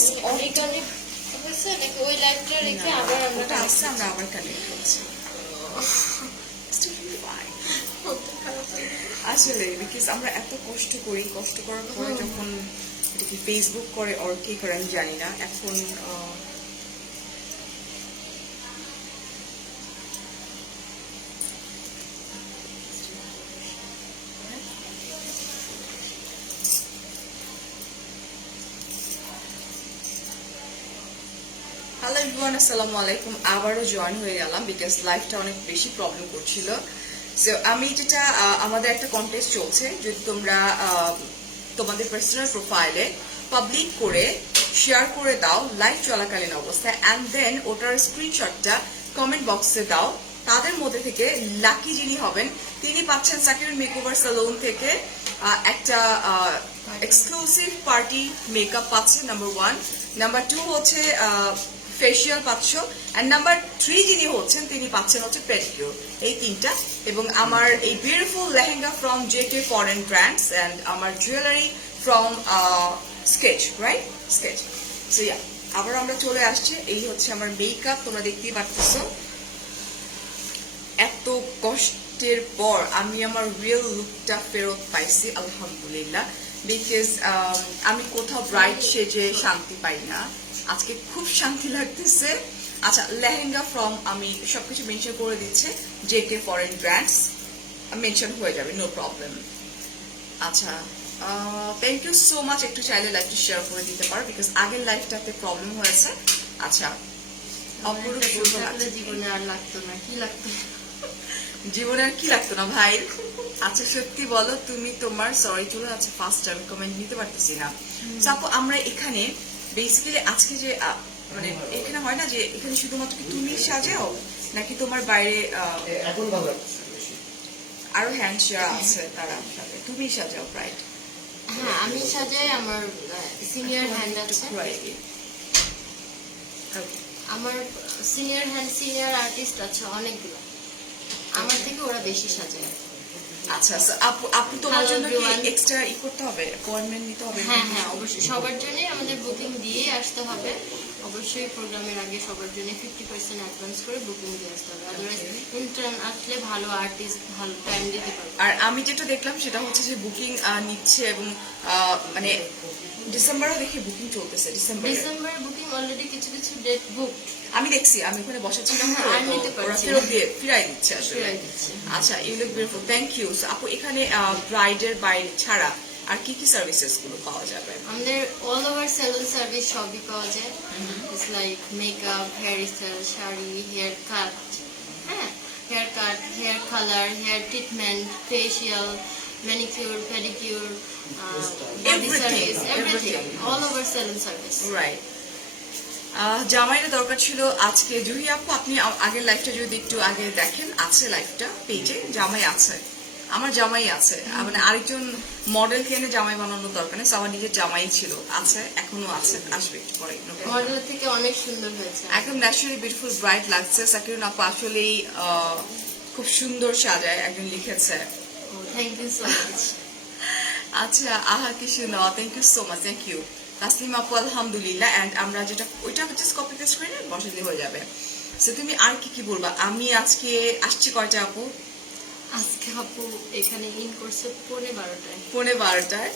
Just অনেক অনেক হয়েছে নাকি ওই লাইভটা রেখে আবার ওটা আসছে, আমরা আবার কানেক্ট করছি। আসলে বিকজ আমরা এত কষ্ট করি, কষ্ট করার পরে যখন এটা কি ফেসবুক করে আর কি করে আমি জানি না এখন। হ্যালো এভরিওয়ান, আসসালামু আলাইকুম। আবারও জয়েন হয়ে গেলাম বিকজ লাইফটা অনেক বেশি প্রবলেম করছিল। সো আমি যেটা আমাদের একটা কন্টেস্ট চলছে, যদি তোমরা তোমাদের পার্সোনাল প্রোফাইলে পাবলিক করে শেয়ার করে দাও লাইভ চলাকালীন অবস্থায়, অ্যান্ড দেন ওটার স্ক্রিনশটটা কমেন্ট বক্সে দাও, তাদের মধ্যে থেকে লাকি যিনি হবেন তিনি পাচ্ছেন সাকির মেকওভার সালুন থেকে একটা এক্সক্লুসিভ পার্টি মেকআপ পাচ্ছেন, নাম্বার 1। নাম্বার 2 হচ্ছে ফেসিয়াল পাচ্ছ, অ্যান্ড নাম্বার 3 যিনি হচ্ছেন তিনি পাচ্ছেন হচ্ছে পেডিকিউর। এই তিনটা, এবং আমার এই beautiful lehenga from JK foreign brands, and আমার jewellery from Sketch, right, Sketch. So yeah, আবার আমরা চলে আসছি। এই হচ্ছে আমার মেকআপ, তোমরা দেখতেই পাচ্ছো। এত কষ্টের পর আমি আমার রিয়েল লুকটা ফেরত পাইছি, আলহামদুলিল্লাহ। বিকজ আমি কোথাও ব্রাইট সেজে শান্তি পাই না, আজকে খুব শান্তি লাগতেছে। আচ্ছা, লেহেঙ্গা ফ্রম, আমি সবকিছু মেনশন করে দিচ্ছে, JK ফরেন ব্র্যান্ডস মেনশন হয়ে যাবে, নো প্রবলেম। আচ্ছা, থ্যাংক ইউ সো মাচ। একটু চাইলে লাইভটা শেয়ার করে দিতে পারো, বিকজ আগের লাইফটাতে প্রবলেম হয়েছে। আচ্ছা, অপরূপ জীবনে আর লাগতো না, কি লাগতো, জীবনে আর কি লাগতো না ভাই। আচ্ছা সত্যি বলো, তুমি তোমার সরি চলে আছে ফার্স্ট টাইম কমেন্ট নিতে পারতেছি না। আপু আমরা এখানে বেসিক্যালি আজকে যে মানে এখানে হয় না যে এখানে শুধুমাত্র কি তুমি সাজাও, নাকি তোমার বাইরে এখন ভালো আরো হ্যান্ড শেয়ার আছে তারা সাথে, তুমি সাজাও, রাইট? হ্যাঁ, আমি সাজাই, আমার সিনিয়র হ্যান্ড আছে, আমার সিনিয়র হ্যান্ড সিনিয়র আর্টিস্ট আছে অনেকগুলো, আমার থেকে ওরা বেশি সাজায়। আচ্ছা, আপু আপু তোমার জন্য কি এক্সট্রা ই করতে হবে, অ্যাপয়েন্টমেন্ট নিতে হবে? হ্যাঁ হ্যাঁ, অবশ্যই সবার জন্যই আমাদের বুকিং দিয়ে আসতে হবে। অবশ্যই প্রোগ্রামের আগে সবার জন্য 50% অ্যাডভান্স করে বুকিং দিয়ে আসতে হবে, আদারওয়াইজ ইন্টার্ন আসলে ভালো আর্টিস্ট ভালো টাইম দিতে পারবে। আর আমি যেটা দেখলাম সেটা হচ্ছে যে বুকিং নিচ্ছে, এবং মানে ডিসেম্বরেও দেখি বুকিং চলতেছে। ডিসেম্বরে বুকিং অলরেডি কিছু কিছু ডেট বুক আমি দেখছি, আমি ওখানে বসেছিলাম, ওরা ফেরত দিয়ে ফিরাই দিচ্ছে আসলে। আচ্ছা, you look beautiful, thank you. আপু এখানে ব্রাইডের বাইরে ছাড়া আর কি কি সার্ভিসেস গুলো পাওয়া যাবে? আমাদের অল ওভার সেলুন সার্ভিস সবই পাওয়া যায়। It's like makeup, hair style, sari, hair cut, হ্যাঁ, hair cut, hair colour, hair treatment, facial, manicure, pedicure, body service, everything, all over salon service, right. জামাইটা দরকার ছিল আজকে। জুহি আপু আপনি আগের লাইফটা যদি একটু আগে দেখেন, আছে লাইফটা পেজে, জামাই আছে, আমার জামাই আছে। মানে আরেকজন মডেল এনে জামাই বানানোর দরকার নেই, আমার নিজের জামাই ছিল, আছে, এখনো আছে, আসবে একটু পরে। মডেল থেকে অনেক সুন্দর হয়েছে, একদম ন্যাচারালি বিউটিফুল ব্রাইট লাগছে। সাকিরুন আপু আসলেই খুব সুন্দর সাজায়, একজন লিখেছে। Thank you so much. আচ্ছা, আহা কি সুন্দর, thank you so much, thank you Taslim আপু, আলহামদুলিল্লাহ। অ্যান্ড আমরা যেটা ওইটা জাস্ট কপি পেস্ট করে না বসাতে হয়ে যাবে। সো তুমি আর কি কি বলবা? আমি আজকে আসছি কয়টা আপু? আজকে আপু এখানে ইন করছে 12:30টায়। 12:30টায়।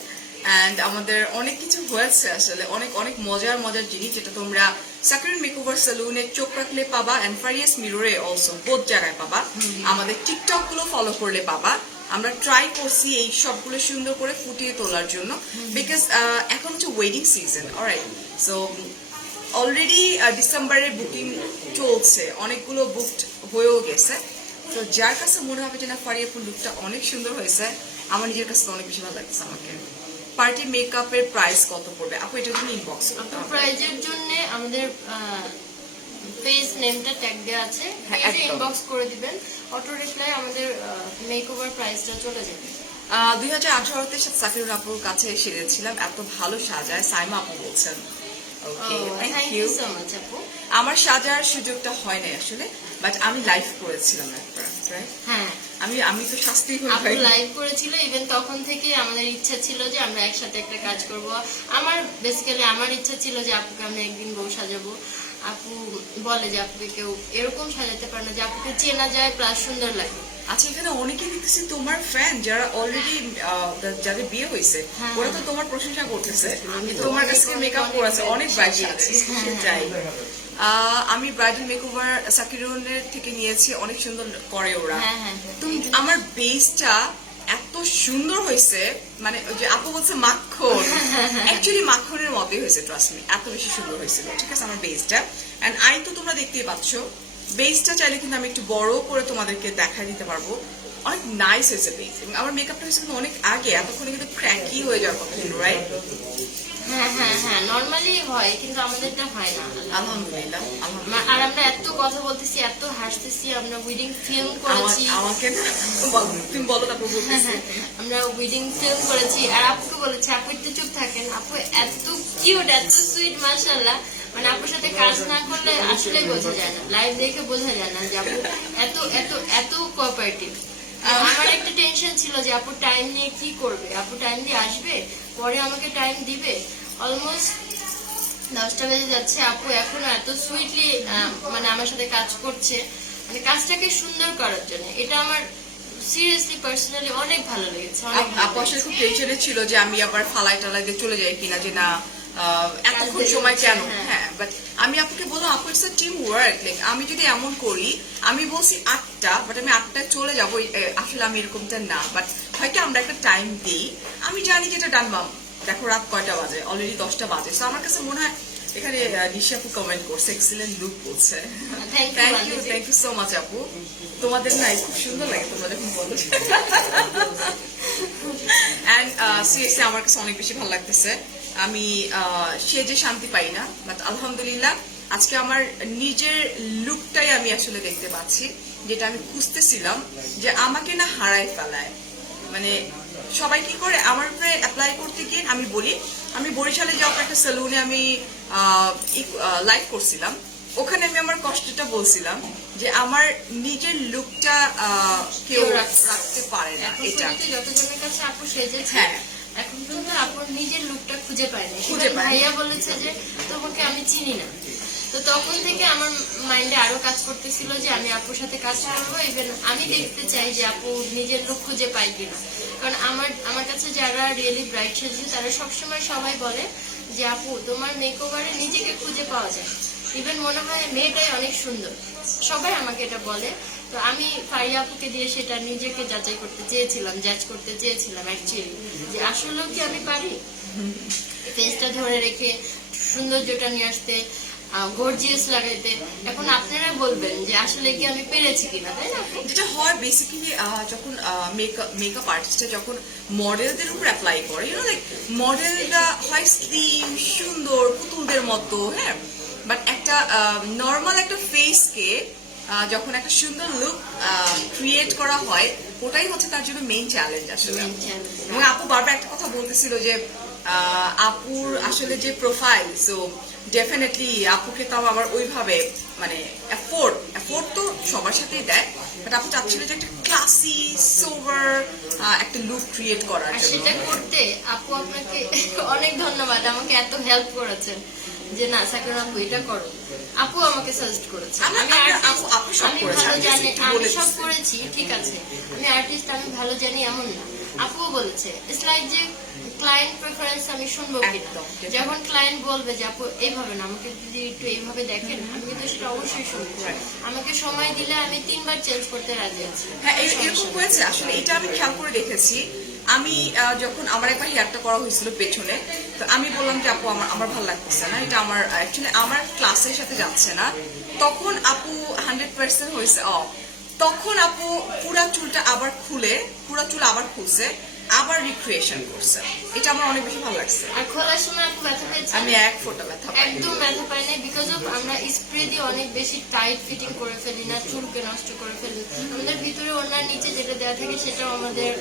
অ্যান্ড আমাদের অনেক কিছু হয়েছে আসলে, অনেক অনেক মজার মজার জিনিস, যেটা তোমরা সাকির মেকওভার সালুনে চোখ রাখলে পাবা, অ্যান্ড ফারিয়াস মিররে অলসো, বোথ জায়গায় পাবা। আমাদের টিকটক গুলো ফলো করলে পাবা। আমরা ট্রাই করছি এই সবগুলো সুন্দর করে ফুটিয়ে তোলার জন্য, বিকজ এখন হচ্ছে wedding season, alright. So already ডিসেম্বরের বুকিং চলছে, অনেকগুলো বুকড হয়েও গেছে। তো যার কাছে মনে হবে যে না ফারিয়াপুর লুকটা অনেক সুন্দর হয়েছে, আমার নিজের কাছে অনেক বেশি ভালো লাগছে। আমাকে পার্টি মেকআপের প্রাইস কত পড়বে আপু? এটার জন্য ইনবক্স করতে হবে। প্রাইজের জন্য আমাদের পেজ নেমটা ট্যাগ দেওয়া আছে, পেজে ইনবক্স করে দিবেন, অটো রিপ্লাই আমাদের মেকওভার প্রাইসটা চলে যাবে। 2018-তে সাকিরুন আপুর কাছে সেরেছিলাম, এত ভালো সাজায়, সাইমা আপু বলছেন। ওকে, থ্যাংক ইউ সো মাচ আপু। আমার সাজার সুযোগটা হয় নাই আসলে, বাট আমি লাইভ করেছিলাম একবার, রাইট? হ্যাঁ, আমি তো শাস্তি হই আপু লাইভ করেছিল, ইভেন তখন থেকে আমাদের ইচ্ছা ছিল যে আমরা একসাথে একটা কাজ করব। আমার বেসিক্যালি আমার ইচ্ছা ছিল যে আপুকে আমি একদিন বউ সাজাবো। আপু বলে যে আপুকে কেউ এরকম সাজাতে পারে না যে আপুকে চেনা যায় প্লাস সুন্দর লাগে। আচ্ছা, এখানে অনেকে দেখতেছি তোমার ফ্যান যারা অলরেডি যাদের বিয়ে হয়েছে, ওরা তো তোমার প্রশংসা করতেছে, তোমার কাছে মেকআপ করেছে, অনেক ব্রাইট সাজে। সেটাই, আমি ব্রাইডাল মেকওভার সাকিরুনের থেকে নিয়েছি, অনেক সুন্দর করে ওরা। তুমি আমার বেসটা এত সুন্দর হয়েছে, মানে ওই যে আপু বলছে মাখন, অ্যাকচুয়ালি মাখনের মতোই হয়েছে, ট্রাস্ট মি, এত বেশি সুন্দর হয়েছিল। ঠিক আছে, আমার বেসটা এন্ড আই তো তোমরা দেখতেই পাচ্ছ, বেসটা চাইলে কিন্তু আমি একটু বড় করে তোমাদেরকে দেখাই দিতে পারবো। অনেক নাইস হয়েছে বেস, এবং আমার মেকআপটা হয়েছে কিন্তু অনেক আগে, এতক্ষণে কিন্তু ক্র্যাকি হয়ে যাওয়ার কথা ছিল, রাইট? হ্যাঁ নরমালি হয়, কিন্তু আমাদেরটা হয় না। আলহামদুলিল্লাহ। আর আমরা এত কথা বলতেছি, এত হাসতেছি, আমরা উইডিং ফিল্ম করেছি। আমাকে তুমি বলো, তারপর বলতেছি। আমরা উইডিং ফিল্ম করেছি, আর আপুকে বলেছি আপু একটু চুপ থাকেন, আপু এত কিউট, এত সুইট, মাশাআল্লাহ। মানে আপুর সাথে কাজ না করলে আসলে বোঝা যায় না, লাইভ দেখে বোঝা যায় না যে আপু এত এত এত কোঅপারেটিভ। আমার একটা টেনশন ছিল যে আপু টাইম নিয়ে কি করবে, আপু টাইম দিয়ে আসবে, পরে আমাকে টাইম দিবে। অলমোস্ট 10টা বেজে যাচ্ছে, আপু এখনো এত সুইটলি মানে আমার সাথে কাজ করছে, মানে কাজটাকে সুন্দর করার জন্য। এটা আমার সিরিয়াসলি পার্সোনালি অনেক ভালো লেগেছে। আপু আসলে খুব টেনশনে ছিল যে আমি আবার ফালাই টালাই দিয়ে চলে যাই কিনা, যে না এতক্ষণ সময় কেন। হ্যাঁ, বাট আমি আপুকে বললাম আপু it's a team work, like আমি যদি এমন করি, আমি বলছি 8টা, বাট আমি 8টায় চলে যাবো, আসলে আমি এরকমটা না, বাট হয়তো আমরা একটা টাইম দিই, আমি জানি যেটা ডানবাম। দেখো রাত কয়টা বাজে, অলরেডি 10টা বাজে। তো আমার কাছে মনে হয় এখানে নিশা আপু কমেন্ট করছে, এক্সিলেন্ট লুক বলছে। থ্যাংক ইউ সো মাচ আপু, তোমাদের না খুব সুন্দর লাগে তোমরা যখন বলো। অ্যান্ড সিরিয়াসলি আমার কাছে অনেক বেশি ভালো লাগতেছে। আমি সেজে শান্তি পাই না, বাট আলহামদুলিল্লাহ আজকে আমার নিজের লুকটাই আমি আসলে দেখতে পাচ্ছি, যেটা আমি খুঁজতেছিলাম, যে আমাকে না হারায় ফেলায়। মানে সবাই কি করে আমার উপরে অ্যাপ্লাই করতে গিয়ে, আমি বলি আমি বরিশালে যাওয়ার একটা সেলুনে আমি লাইভ করছিলাম, ওখানে আমি আমার কষ্টটা বলছিলাম যে আমার নিজের লুকটা কেউ রাখতে পারে না। এটা যতজনের কাছে আপু সেজেছে, এখন কিন্তু আপুর নিজের লুকটা খুঁজে পায় না। ভাইয়া বলেছে যে তোমাকে আমি চিনি না। তো তখন থেকে আমার মাইন্ডে আরো কাজ করতেছিল যে আমি আপুর সাথে কাজ করবো, ইভেন আমি দেখতে চাই যে আপু নিজের লুক খুঁজে পাই কিনা। কারণ আমার কাছে যারা রিয়েলি ব্রাইট সেজেছে তারা সবসময় সবাই বলে যে আপু তোমার মেকওভারে নিজেকে খুঁজে পাওয়া যায়, ইভেন মনে হয় মেয়েটাই অনেক সুন্দর, সবাই আমাকে এটা বলে। তো আমি ফারিয়া আপুকে দিয়ে সেটা নিজেকে যাচাই করতে চেয়েছিলাম, জাজ করতে চেয়েছিলাম অ্যাকচুয়ালি, যে আসলেও কি আমি পারি ফেসটা ধরে রেখে সৌন্দর্যটা নিয়ে আসতে, গর্জিয়াস লাগাইতে। এখন আপনারা বলবেন যে আসলে কি আমি পেরেছি কিনা, তাই না? যেটা হয় বেসিক্যালি যখন মেকআপ আর্টিস্টটা যখন মডেলদের উপর অ্যাপ্লাই করে, ইউনো লাইক মডেলরা হয় স্লিম সুন্দর পুতুলদের মতো, হ্যাঁ, বাট একটা নর্মাল একটা ফেসকে যখন একটা সুন্দর লুক ক্রিয়েট করা হয়, ওটাই হচ্ছে তার জন্য মেইন চ্যালেঞ্জ আসলে। এবং আপু বারবার একটা কথা বলতেছিল যে আপুর আসলে যে প্রোফাইল, সো ডেফিনেটলি আপুকে তাও আবার ওইভাবে মানে এফোর্ট তো সবার সাথেই দেয়, বাট আপু চাচ্ছিল যে একটা ক্লাসি সোভার একটা লুক ক্রিয়েট করার জন্য। সেটা করতে আপু আপনাকে অনেক ধন্যবাদ, আমাকে এত হেল্প করেছেন যে না সাকিরা আপু এটা করো। আপু আমাকে সাজেস্ট করেছে, আমি ভালো জানি, আমি সব করেছি, ঠিক আছে, আমি আর্টিস্ট, আমি ভালো জানি এমন না। আপুও বলেছে ইটস লাইক যে ক্লায়েন্ট প্রেফারেন্স আমি শুনবো কিনা, যখন ক্লায়েন্ট বলবে যে আপু এইভাবে না, আমাকে যদি একটু এইভাবে দেখেন, আমি কিন্তু সেটা অবশ্যই শুনবো। আমাকে সময় দিলে আমি 3বার চেঞ্জ করতে রাজি আছি। হ্যাঁ, এরকম হয়েছে আসলে, এটা আমি খেয়াল করে দেখেছি। আমি যখন আমার একবার হেয়ারটা করা হয়েছিল পেছনে, তো আমি বললাম যে আপু আমার ভালো লাগতেছে না, এটা আমার অ্যাকচুয়ালি আমার ক্লাসের সাথে যাচ্ছে না। তখন আপু 100% হয়েছে অফ, তখন আপু পুরা চুলটা আবার খুলে, পুরা চুল আবার খুলছে, আবার রিক্রিয়েশন করছে। এটা আমার অনেক বেশি ভালো লাগছে। আর খোলার সময় আপু ব্যথা পেয়েছে? আমি এক ফোঁটা ব্যথা পাই, একদম ব্যথা পাই না, বিকজ অফ আমরা স্প্রে দিয়ে অনেক বেশি টাইট ফিটিং করে ফেলি না, চুলকে নষ্ট করে ফেলি। আমাদের ভিতরে ওনার নিচে যেটা দেওয়া থাকে সেটাও আমাদের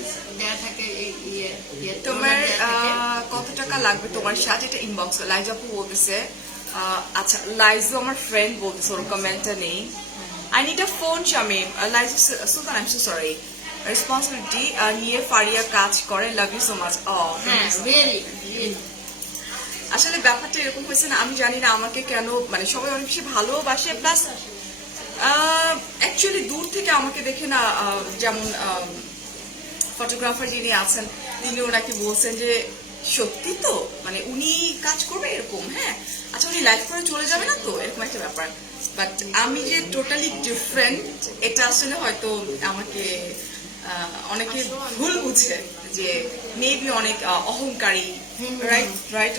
দেওয়া থাকে। তোমার কত টাকা লাগবে তোমার সাথে, এটা ইনবক্স লাইজা আপু বলতেছে। আচ্ছা, লাইজু আমার ফ্রেন্ড বলতেছে, ওর কমেন্টটা নেই। I need a phone, Shamim. Liza Sultan, I'm so sorry. Responsibility নিয়ে ফারিয়া কাজ করে, লাভ ইউ সো মাচ। হ্যাঁ রিয়েলি আসলে ব্যাপারটা এরকম হয়েছে না, আমি জানি না আমাকে কেন মানে সবাই অনেক বেশি ভালোবাসে, প্লাস অ্যাকচুয়ালি দূর থেকে আমাকে দেখে না, যেমন ফটোগ্রাফার যিনি আছেন তিনি ওনাকে বলছেন যে সত্যি তো মানে উনি কাজ করবে এরকম, হ্যাঁ আচ্ছা উনি লাইভ করে চলে যাবে না তো, এরকম একটা ব্যাপার। বাট আমি যে টোটালি ডিফারেন্ট এটা আসলে হয়তো আমাকে অনেকে ভুল বুঝে যে মেবি অনেক অহংকারী, রাইট রাইট।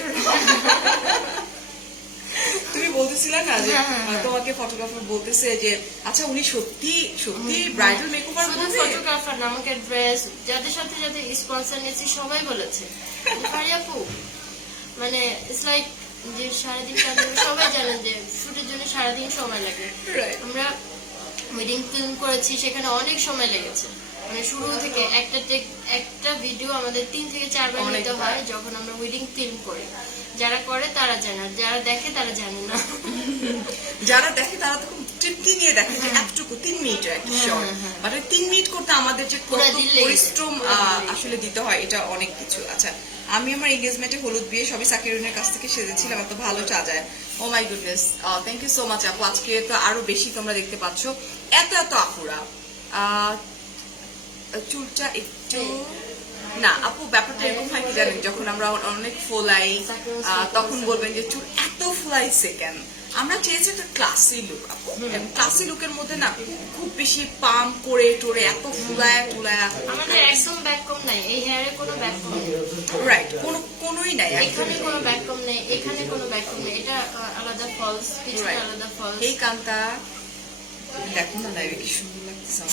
তুমি বলতেছিলে না যে তোমাকে ফটোগ্রাফার বলতেছে যে আচ্ছা উনি সত্যি সত্যি ব্রাইডাল মেকওভার করবে? ফটোগ্রাফার না, আমাকে ড্রেস যাদের সাথে যাদের স্পন্সর নিয়েছি সবাই বলেছে ফারিয়াপু মানে ইটস লাইক যে সারাদিন সবাই জানেন যে শুটের জন্য সারাদিন সময় লাগে। আমরা ওয়েডিং ফিল্ম করেছি, সেখানে অনেক সময় লেগেছে, মানে শুরু থেকে একটা ভিডিও আমাদের 3 থেকে 4 বার নিতে হয় যখন আমরা ওয়েডিং ফিল্ম করি। যারা করে তারা জানে, যারা দেখে তারা জানে না। যারা দেখে তারা তো তৃপ্তি নিয়ে দেখে যে এতটুকু 3 মিনিটের একটা শট, বাট 3 মিনিট করতে আমাদের যে কত পরিশ্রম আসলে দিতে হয় এটা অনেক কিছু। আচ্ছা আমি আমার এঙ্গেজমেন্টে হলুদ বিয়ে সবই সাকিরুনের কাছ থেকে সেজেছিলাম, এত ভালো সাজায়। Oh my goodness, thank you so much আপু। আজকে তো আরো বেশি তোমরা দেখতে পাচ্ছ, এত এত আপুরা। চুলটা একটু না আপু, ব্যাপারটা এরকম হয় কি জানেন, যখন আমরা অনেক ফোলাই তখন বলবেন যে চুল এত ফুলাইছে কেন। আমরা চেয়েছি একটা ক্লাসি লুক আপু, ক্লাসি লুকের মধ্যে না খুব বেশি পাম্প করে টোরে এত ফুলায়া টুলায়া আমাদের একদম ব্যাককম নাই, এই হেয়ারে কোনো ব্যাককম নেই, রাইট, কোনোই নাই, এখানে কোনো ব্যাককম নেই, এখানে কোনো ব্যাককম নেই, এটা আলাদা ফলস, পিছনে আলাদা ফলস। এই কান্তা দেখো না লাইভে কি সুন্দর লাগতেছে,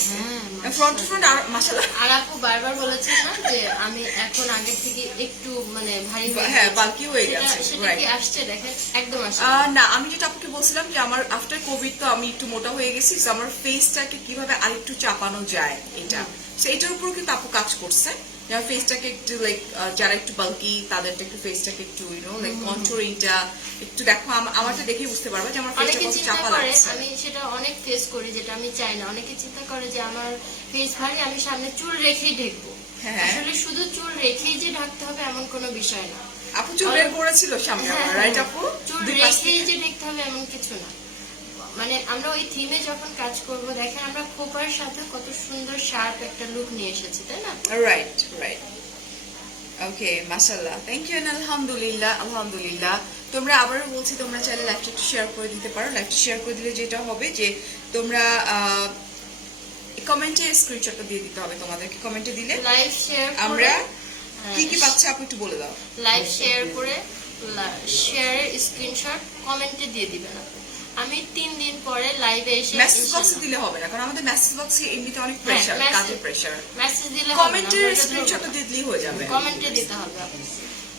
ফ্রন্ট টু ফ্রন্ট। আর মাশাআল্লাহ, আর আপু বারবার বলেছেন না যে আমি এখন আগের থেকে একটু মানে ভারী হ্যাঁ বালকি হয়ে গেছে, সেটা কি আসছে দেখেন, একদম আসছে না। আমি যেটা আপনাকে বলছিলাম যে আমার আফটার কোভিড তো আমি একটু মোটা হয়ে গেছি, তো আমার ফেসটাকে কিভাবে আরেকটু চাপানো যায় এটা, তো এটার উপর কিন্তু আপু কাজ করছে। আমার ফেসটাকে একটু লাইক যারা একটু বালকি তাদের একটু ফেসটাকে একটু লাইক কন্ট্রোলিংটা একটু দেখো, আমারটা দেখেই বুঝতে পারবে যে আমার ফেসটা কত চাপা লাগছে। আমি সেটা অনেক ফেস করি, যেটা আমি চাই না। অনেকে চিন্তা করে যে আমার ফেস ভারী, আমি সামনে চুল রেখেই ঢেকবো। আসলে শুধু চুল রেখেই যে ঢাকতে হবে এমন কোনো বিষয় না। আপু চুল বের করেছিল সামনে, রাইট আপু? চুল রেখেই যে ঢেকতে হবে এমন কিছু না। মানে আমরা ওই থিমে যখন কাজ করব, দেখেন আমরা খোপার সাথে কত সুন্দর শার্প একটা লুক নিয়ে এসেছি, তাই না? রাইট রাইট, ওকে মাশাআল্লাহ, থ্যাংক ইউ। আলহামদুলিল্লাহ আলহামদুলিল্লাহ। তোমরা আবারও বলছি, তোমরা চাইলে লাইভটা একটু শেয়ার করে দিতে পারো। লাইভটা শেয়ার করে দিলে যেটা হবে যে তোমরা কমেন্টে স্ক্রিনশটটা দিয়ে দিতে হবে তোমাদেরকে, কমেন্টে দিলে লাইভ শেয়ার আমরা কি কি পাচ্ছি আপু একটু বলে দাও। লাইভ শেয়ার করে শেয়ারের স্ক্রিনশট কমেন্টে দিয়ে দিবেন। আমি 3 দিন পরে লাইভে এসে মেসেজ বক্সে দিলে হবে না, কারণ আমাদের মেসেজ বক্সে এমনিতে অনেক প্রেসার, কাজের প্রেসার। মেসেজ দিলে কমেন্টের স্ক্রিনশটটা দিলেই হয়ে যাবে, কমেন্টে দিতে হবে।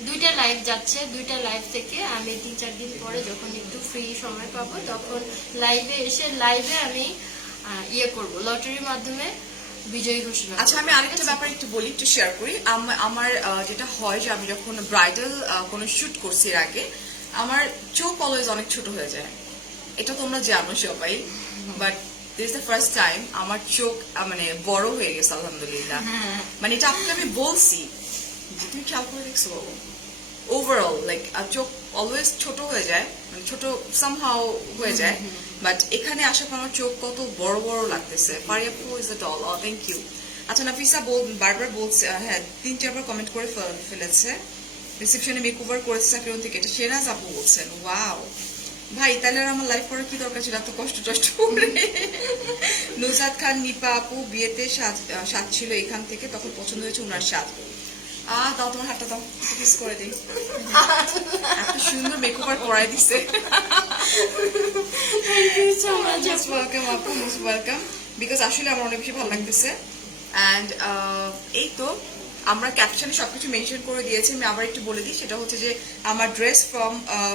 2টা লাইভ যাচ্ছে, 2টা লাইভ থেকে আমি 3-4 দিন পরে যখন একটু ফ্রি সময় পাবো তখন লাইভে এসে লাইভে আমি ইয়ে করব, লটারির মাধ্যমে বিজয়ী ঘোষণা। আচ্ছা আমি আরেকটা ব্যাপার একটু বলি, একটু শেয়ার করি। আমার যেটা হয় যে আমি যখন ব্রাইডাল কোনো শুট করছি এর আগে, আমার চোখ অলওয়েজ অনেক ছোট হয়ে যায়, এটা তোমরা জানো সবাই, but this the first time আমার চোখ মানে বড় হয়ে গেছে আলহামদুলিল্লাহ। মানে এটা আপনাকে আমি বলছি যে তুমি খেয়াল করে দেখছো বাবু, ওভারঅল লাইক চোখ অলওয়েজ ছোট হয়ে যায়, মানে ছোট সামহাও হয়ে যায়, বাট এখানে আসার পর আমার চোখ কত বড় বড় লাগতেছে। ফারিয়াপু is a doll, thank you. আচ্ছা নাফিসা বারবার বলছে, হ্যাঁ 3-4 বার কমেন্ট করে ফেলেছে, রিসেপশনে মেকওভার করেছে সাকিরুন থেকে, এটা সেরাজ আপু বলছেন। ওয়াও ভাই, তাহলে আর আমার লাইফ করার কি দরকার ছিল এত কষ্ট করে। নুজাত খান নিপা আপু বিয়েতে সাজ ছিল এখান থেকে, তখন পছন্দ হয়েছে ওনার সাজ। দাও তোমার হাতটা দাও, কিস করে দিই, এত সুন্দর মেকওভার করাই দিছে। ওয়েলকাম আপু, মোস্ট ওয়েলকাম, বিকজ আসলে আমার অনেক বেশি ভালো লাগতেছে। অ্যান্ড এই তো আমরা ক্যাপশনে সবকিছু মেনশন করে দিয়েছি, আমি আবার একটু বলে দিই, সেটা হচ্ছে যে আমার ড্রেস ফ্রম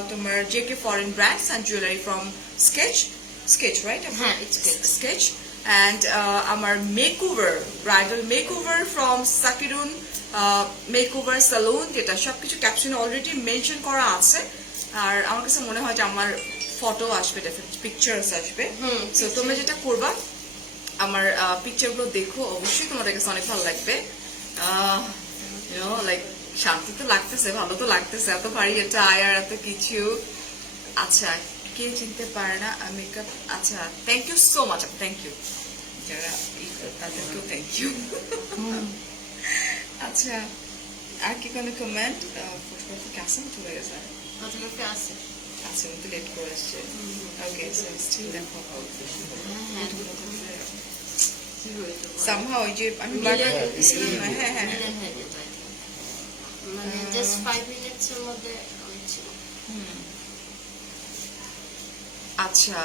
তোমার J K foreign brands and jewellery from Sketch right, হ্যাঁ স্কেচ। অ্যান্ড আমার makeover, bridal makeover from Sakirun makeover salon, যেটা সবকিছু ক্যাপশনে অলরেডি মেনশন করা আছে। আর আমার কাছে মনে হয় যে আমার ফটো আসবে, ডেফিনেটলি পিকচার্স আসবে। সো তোমরা যেটা করবা আমার পিকচারগুলো দেখো, অবশ্যই তোমাদের কাছে অনেক ভালো লাগবে। লাইক শান্তি তো লাগতেছে, ভালো তো লাগতেছে, এত ভারী এটা আয়ার এত কিছু। আচ্ছা, কে চিনতে পারে না মেকআপ? আচ্ছা, thank you so much, thank you যারা তাদেরকেও থ্যাংক ইউ। আচ্ছা, আর কি কোনো কমেন্ট? ফটোগ্রাফি কেমন চলে গেছে? ফটোগ্রাফি আছে। আচ্ছা, আমি তো লেট করে আসছে। ওকে, সো স্টিল দেখো সামহাও ওই যে আমি বারবার বলতেছিলাম না, হ্যাঁ হ্যাঁ মিলন হয়ে যেত, মানে জাস্ট 5 মিনিটসের মধ্যে অনেক ছিল। আচ্ছা,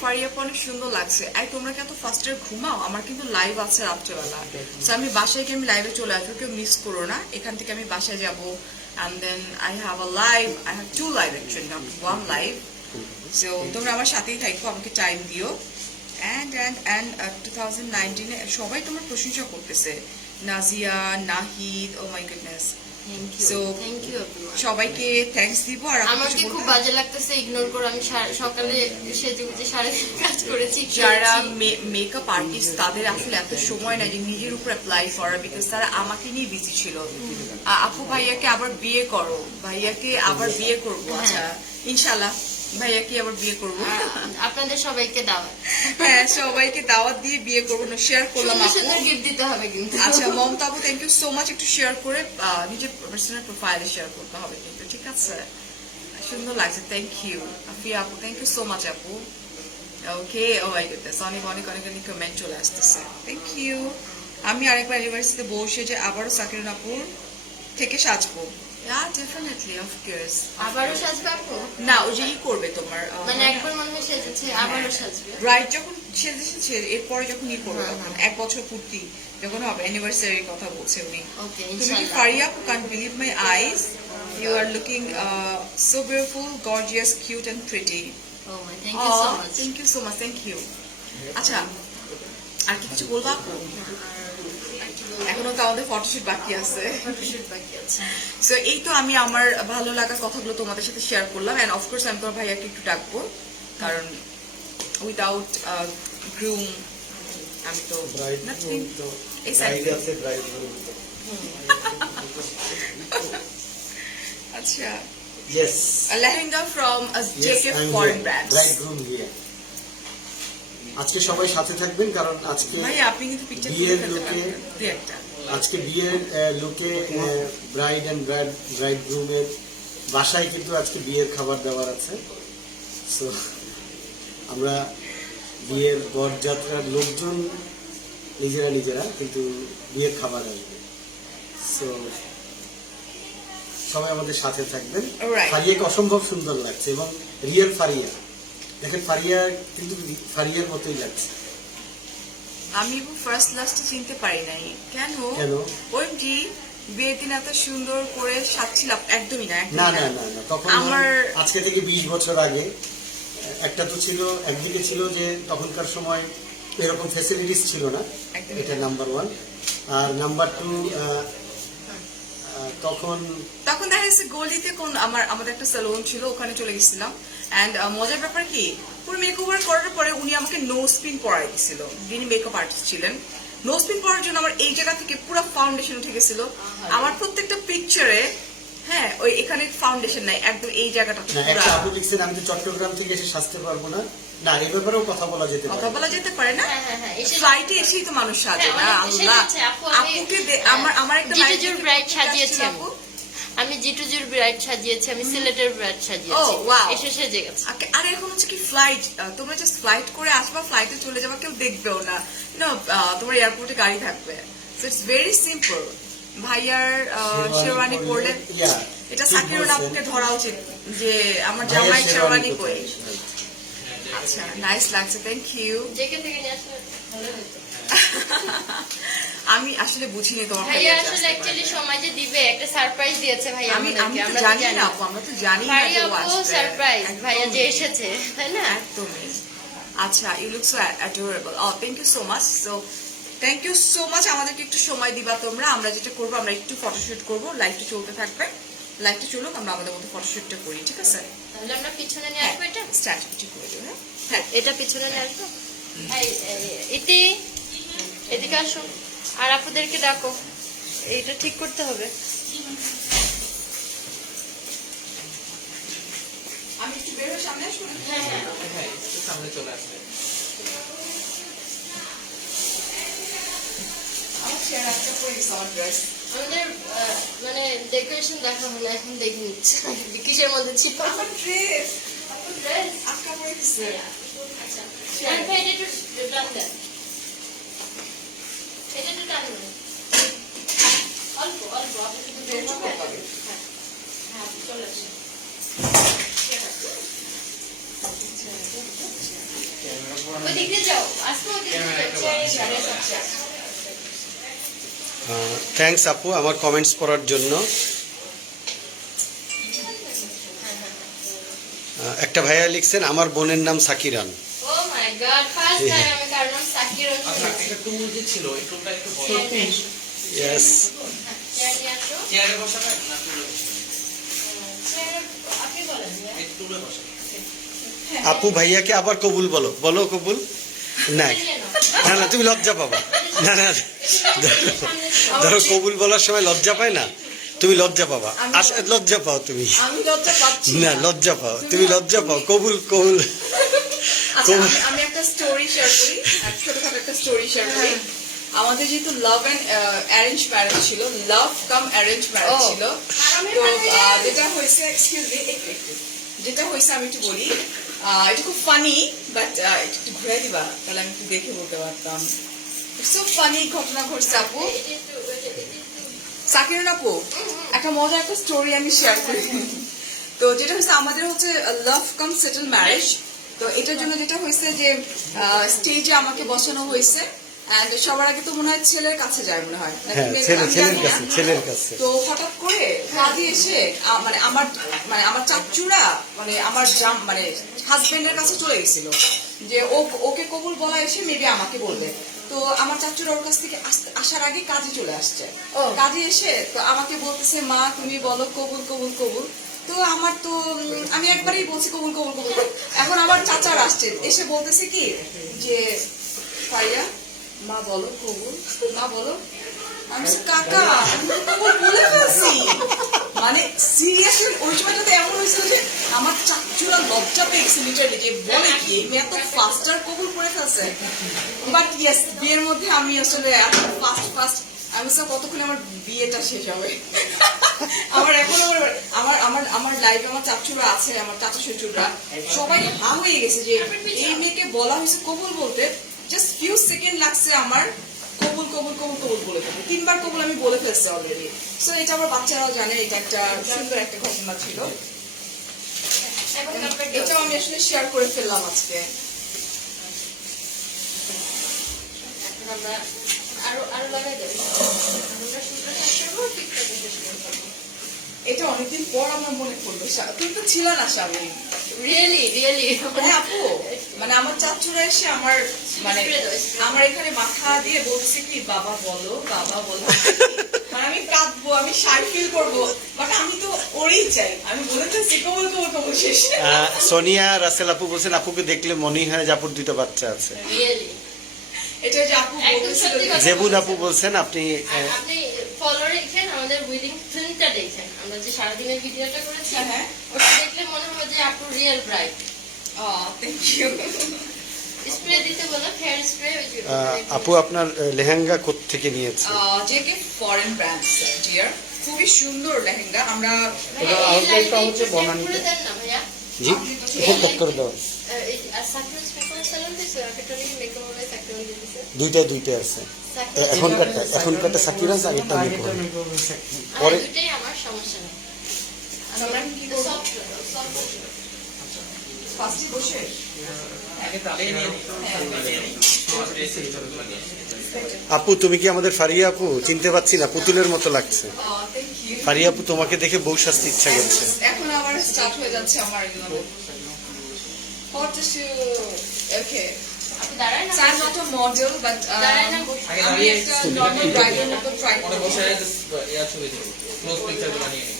ফারিয়া অনেক সুন্দর লাগছে। এই তোমরা কি এত ফাস্টার ঘুমাও? আমার কিন্তু লাইভ আছে রাত্রেবেলা, সো আমি বাসায় গিয়ে আমি লাইভে চলে আসবো, কেউ মিস করো না। এখান থেকে আমি বাসায় যাবো, and then I have a live, I have 2 live actually, not 1 live. So তোমরা আমার সাথেই থাকো, আমাকে টাইম দিও। and 2019 এ সবাই তোমার প্রশংসা করতেছে, Nazia, Nahid, oh my goodness. Thank you, So, thank you everyone. সবাইকে থ্যাঙ্কস দিব। আর আপনি আমাকে কিছু খুব বলবেন? বাজে লাগতেছে, ইগনোর করো। আমি সকালে সেজে গুজে সারাদিন কাজ করেছি। যারা মেকআপ আর্টিস্ট তাদের আসলে এত সময় নাই যে নিজের উপর অ্যাপ্লাই করার, বিকজ তারা আমাকে নিয়ে বিজি ছিল। আপু ভাইয়াকে আবার বিয়ে করো, ভাইয়াকে আবার বিয়ে করবো। আচ্ছা, ইনশাল্লাহ ভাইয়াকে আবার বিয়ে করবো। আপনাদের সবাইকে দাওয়াত, হ্যাঁ, সবাইকে দাওয়াত দিয়ে বিয়ে করবো না, শেয়ার করলাম সুন্দর আপু। সুন্দর গিফট দিতে হবে কিন্তু। আচ্ছা মমতা আপু, থ্যাংক ইউ সো মাচ। একটু শেয়ার করে নিজের পার্সোনাল প্রোফাইলে শেয়ার করতে হবে কিন্তু, ঠিক আছে? সুন্দর লাগছে, থ্যাংক ইউ। আফিয়া আপু, থ্যাংক ইউ সো মাচ আপু। ওকে, ও মাই গুডনেস, অনেক অনেক অনেক অনেক কমেন্ট চলে আসতেছে, থ্যাংক ইউ। আমি আরেকবার ইউনিভার্সিটিতে বসে যে আবারও সাকিরুন আপুর থেকে সাজবো। Definitely, of course. আবারও সাজবে আপু? না, ও যে করবে তোমার মানে একবার মনে হয় সেজেছে, আবারও সাজবে। রাইট, যখন সেজেছে এরপরে যখন করবে তখন 1 বছর পূর্তি যখন হবে, অ্যানিভার্সারির কথা বলছে উনি। ওকে, তুমি কি ইনশাআল্লাহ। ফারিয়া আপু? Can't believe my eyes, you are looking so beautiful, gorgeous, cute and pretty. Oh my, thank you so much. Thank you so much, thank you. আচ্ছা, আর কি কিছু বলবো আপু? এখনো তো আমাদের ফটোশুট বাকি আছে। ফটোশুট বাকি আছে। সো এই তো আমি আমার ভালো লাগা কথাগুলো তোমাদের সাথে শেয়ার করলাম, এন্ড অফকোর্স আমি তোমার ভাইয়াকে একটু ডাকবো, কারণ উইদাউট গ্রুম আমি তো nothing. Exactly. আচ্ছা, Yes. a lehenga from a Yes, JK I'm foreign here. brands. Bridegroom here. আজকে সবাই সাথে থাকবেন, কারণ আজকে ভাই আপনি কিন্তু পিকচার বিয়ের লোকে একটা আজকে বিয়ের লোকে ব্রাইড এন্ড ব্রাইডগ্রুমের বাসায় কিন্তু আজকে বিয়ের খাবার দাবার আছে। সো আমরা বিয়ের বরযাত্রার লোকজন নিজেরা কিন্তু বিয়ের খাবার আসবে। সো সবাই আমাদের সাথে থাকবেন। Alright. ফারিয়াকে অসম্ভব সুন্দর লাগছে, এবং রিয়েল ফারিয়া দেখেন, ফারিয়া কিন্তু ফারিয়ার মতোই লাগছে। আমি ফার্স্ট লাস্টে চিনতে পারি নাই। কেন? কেন? ওইটি বিয়ের দিন এত সুন্দর করে সাজছিলাম, একদমই না, না একদমই না না। না না, তখন আমার আজকে থেকে 20 বছর আগে একটা তো ছিল, একদিকে ছিল যে তখনকার সময় এরকম ফ্যাসিলিটিস ছিল না, একদমই এটা না। নাম্বার 1। আর নাম্বার 2, তখন তখন দেখা যাচ্ছে গলিতে আমাদের একটা সেলুন ছিল, ওখানে চলে গেছিলাম। এন্ড মজার ব্যাপার কি, পুরো মেকওভার করার পরে উনি আমাকে নো স্পিন পরাই দিছিল। যিনি মেকআপ আর্টিস্ট ছিলেন, নো স্পিন পরার জন্য আমার এই জায়গা থেকে পুরো ফাউন্ডেশন উঠে গেছিল। আমার প্রত্যেকটা পিকচারে, হ্যাঁ, ওই এখানে ফাউন্ডেশন নাই, একদম এই জায়গাটা না, পুরো। একটা আপু লিখছেন আমি তো চট্টগ্রাম থেকে এসে সাজতে পারবো না। না, এই ব্যাপারেও কথা বলা যেতে কথা পারে। বলা যেতে পারে না। হ্যাঁ, ফ্লাইটে এসেই তো মানুষ সাজে না, হ্যাঁ, আল্লাহ। সেজেছে আপু, আমি- আপুকে আমার একটা জিটুজুর live ব্রাইড video সাজিয়েছি আসছিল আমি। আপু। আমি জিটুজুর ব্রাইড সাজিয়েছি, আমি সিলেটের ব্রাইড সাজিয়েছি। Oh, wow. এসে সেজে গেছে। আর এখন হচ্ছে কি ফ্লাইট, তোমরা জাস্ট ফ্লাইট করে আসবা, ফ্লাইটে চলে যাবা, কেউ দেখবেও না, তোমার এয়ারপোর্টে গাড়ি থাকবে। So it's very simple. ভাইয়ার শেরওয়ানি পরলে Yeah, এটা ঠিক সাকিরুন বলছেন। আপুকে ধরা উচিত যে আমার ভাইয়ার জামাই শেরওয়ানি কোথায়? কই। আচ্ছা, নাইস লাগছে, থ্যাংক ইউ। যেখান থেকে নিয়ে আসলে ভালো হতো। আমি আসলে বুঝিনি তোমার ভাইয়া ভাইয়া আসলে আসতে অ্যাকচুয়ালি পারবে। সময় যে দিবে একটা সারপ্রাইজ দিয়েছে ভাইয়া আমি আমাদেরকে, তো আমরা তো জানি জানি না আপু, আমরা তো জানি না যে ভাইয়া ও আপু আসবে। সারপ্রাইজ, ভাইয়া যে একদমই। এসেছে, তাই না? একদমই। আচ্ছা, you look so adorable. Thank you so much. So thank you so much, আমাদেরকে একটু সময় দিবা তোমরা। আমরা যেটা করবো, আমরা একটু ফটোশুট করবো, লাইভটা চলতে থাকবে। লাইভটা চলুক, আমরা আমাদের মতো ফটোশুটটা করি, ঠিক আছে? তাহলে আমরা পিছনে নিয়ে আসবো এটা। স্টার্ট করে দেবো। হ্যাঁ, এটা পিছনে নিয়ে আসবো। ইতি এদিকে আসো, আর আপুদেরকে ডাকো, এইটা ঠিক করতে হবে। আমি একটু বের হয়ে সামনে আসবো না? হ্যাঁ হ্যাঁ, হ্যাঁ একটু সামনে চলে আসবে। আমার চেয়ার একটা পরে গেছে আমার ড্রেস। আমাদের মানে ডেকোরেশন দেখা হলো, এখন দেখে নিচ্ছে কিসের মধ্যে ছিল। আমার ড্রেস আপুর ড্রেস, আটকা পড়ে গেছে। আচ্ছা আর ভাই এটা একটু টান দেন, এটা একটু টান দেন, অল্প অল্প, আপনি শুধু বের হবে। হ্যাঁ হ্যাঁ, আপনি চলে আসেন। ওই দিক দিয়ে যাও, আজকে ওই দিক দিয়ে যাও। থ্যাঙ্কস আপু আমার কমেন্টস পড়ার জন্য। একটা ভাইয়া লিখছেন আমার বোনের নাম সাকিরান। ও মাই গড, ফার্স্ট টাইম আমি কার নাম সাকিরান আচ্ছা শুনছি। একটা টুল যে ছিল এই টুলটা একটু বড় ইয়েস চেয়ার নিয়ে আসো। চেয়ারে বসাবে না টুলে বসাবে? চেয়ার আপনি বলেন। এই টুলে বসাবে। আপু ভাইয়াকে আবার কবুল বলো, বলো কবুল। না না না তুমি লজ্জা পাবা, না না ধরো কবুল বলার সময় লজ্জা পায় না, তুমি লজ্জা পাবা। লজ্জা পাও তুমি, আমি লজ্জা পাচ্ছি না লজ্জা পাও, তুমি লজ্জা পাও। কবুল কবুল আচ্ছা, আমি একটা স্টোরি শেয়ার করি, ছোটখাটো একটা স্টোরি শেয়ার করি। আমাদের যেহেতু লাভ এন্ড অ্যারেঞ্জ ম্যারেজ ছিল, লাভ কাম অ্যারেঞ্জ ম্যারেজ ছিল, তো যেটা হয়েছে, এক্সকিউজ মি, যেটা হয়েছে আমি একটু বলি। এটা খুব ফানি, বাট একটু ঘুরে দিবা, তাহলে আমি একটু দেখে বলতে পারতাম। সো ফানি ঘটনা ঘটছে আপু। সাকিরান আপু, একটা মজার একটা স্টোরি আমি শেয়ার করি। তো যেটা হচ্ছে আমাদের হচ্ছে লাভ কাম সেটেল ম্যারেজ। তো এটার জন্য যেটা হয়েছে যে স্টেজে আমাকে বসানো হয়েছে, and সবার আগে তো মনে হয় ছেলের কাছে যায়, মনে হয় নাকি হ্যাঁ মেয়ের- ছেলে আমি ছেলের জানি কাছে, না। ছেলের কাছে। তো হঠাৎ করে কাজে এসে মানে আমার চাচুরা মানে আমার মানে হাজবেন্ডের কাছে চলে গেছিল যে ওকে কবুল বলা এসে মেবি আমাকে বলবে। তো আমার চাচুরা ওর কাছ থেকে আসার আগে কাজে চলে আসছে। কাজে এসে তো আমাকে বলতেছে, মা তুমি বলো কবুল কবুল কবুল। তো আমার তো আমি একবারই বলছি কবুল কবুল কবুল। এখন আমার চাচার আসছে, এসে বলতেছে কি যে ফারিয়া মা বলো কবুল, মা বলো। আমি বলছি, কাকা আমি তো কবুল বলে ফেলছি। মানে সিরিয়াসলি ওই সময়টাতে এমন হয়েছিল যে আমার চাচুরা লজ্জা পেয়ে গেছে লিটারালি, যে বলে কি এই মেয়ে এত ফাস্টার কবুল করে ফেলছে। বাট ইয়েস, বিয়ের মধ্যে আমি আসলে এত ফাস্ট আমি সব কতক্ষণে আমার বিয়েটা শেষ হবে। আমার এখন আমার লাইফে আমার চাচুরা আছে, আমার চাচা শ্বশুররা সবাই হা হয়ে গেছে যে এই মেয়েকে বলা হয়েছে কবুল বলতে। জাস্ট ফিউ সেকেন্ড লাগছে আমার কবুল কবুল কবুল কবুল বলে ফেলতে, 3 বার কবুল আমি বলে ফেলছি অলরেডি। সো এটা আমার বাচ্চারাও জানে, এটা একটা সুন্দর একটা ঘটনা ছিল। এটাও আমি আসলে শেয়ার করে ফেললাম আজকে। আমরা আরো আরো লাগাই দেব, আমরা শুরুটা শেষ করবো, টিকটকে শেষ করবো। এটা অনেকদিন পর আমার মনে পড়লো, তুই তো ছিল না স্বামী। রিয়েলি রিয়েলি মানে আপু, মানে আমার চাচুরা এসে আমার মানে আমার এখানে মাথা দিয়ে বলছে কি বাবা বলো বাবা বলো। মানে আমি কাঁদবো, আমি শাই ফিল করবো, বাট আমি তো ওরই চাই, আমি বলে ফেলছি কবুল কবুল কবুল শেষ। সোনিয়া রাসেল আপু বলছেন আপুকে দেখলে মনেই হয় যে আপুর 2টা বাচ্চা আছে। রিয়েলি এটা যে আপু একদম বলছিল, সত্যি কথা। জেবুন আপু বলছেন আপনি আপনি ফলোয়ার দেখেন, আমাদের উইডিং ফিল্মটা দেখেন, আমরা যে সারাদিনের ভিডিওটা করেছি, হ্যাঁ। ওটা দেখলে মনে হয় যে আপু real bright. Thank you. Spray দিতে বলো, হেয়ার স্প্রে। আপু আপনার লেহেঙ্গা কোত্থেকে নিয়েছে? জেকে ফরেন ব্র্যান্ড ডিয়ার, খুবই সুন্দর লেহেঙ্গা। আমরা আউটলাইনটা হচ্ছে বনানীতে। করে দেন না ভাইয়া। জি উপর করে দাও। দুইটা আছে। এখনকারটা সাকিরাজ, আগেরটা মেকো। পরে দুইটাই আমার সমস্যা নেই। আমরা কি করবো? ফার্স্টে বসে আগে তালিয়ে নিয়ে নিই। আপু তুমি কি আমাদের ফারিয়া আপু? চিনতে পারছি না, পুতুলের মতো লাগছে। Thank you. ফারিয়া আপু তোমাকে দেখে বউ সাজতে ইচ্ছা করছে। এখন আবার স্টার্ট হয়ে যাচ্ছে আমার এগুলো। What is okay? আপনি দাঁড়ায় না, So I'm not a model, but দাঁড়ায় না, আমি একটা normal bridal মতো try মনে করবো। বসে ইয়া ছবি দেবো, ক্লোজ পিকচার গুলো নিয়ে নিই।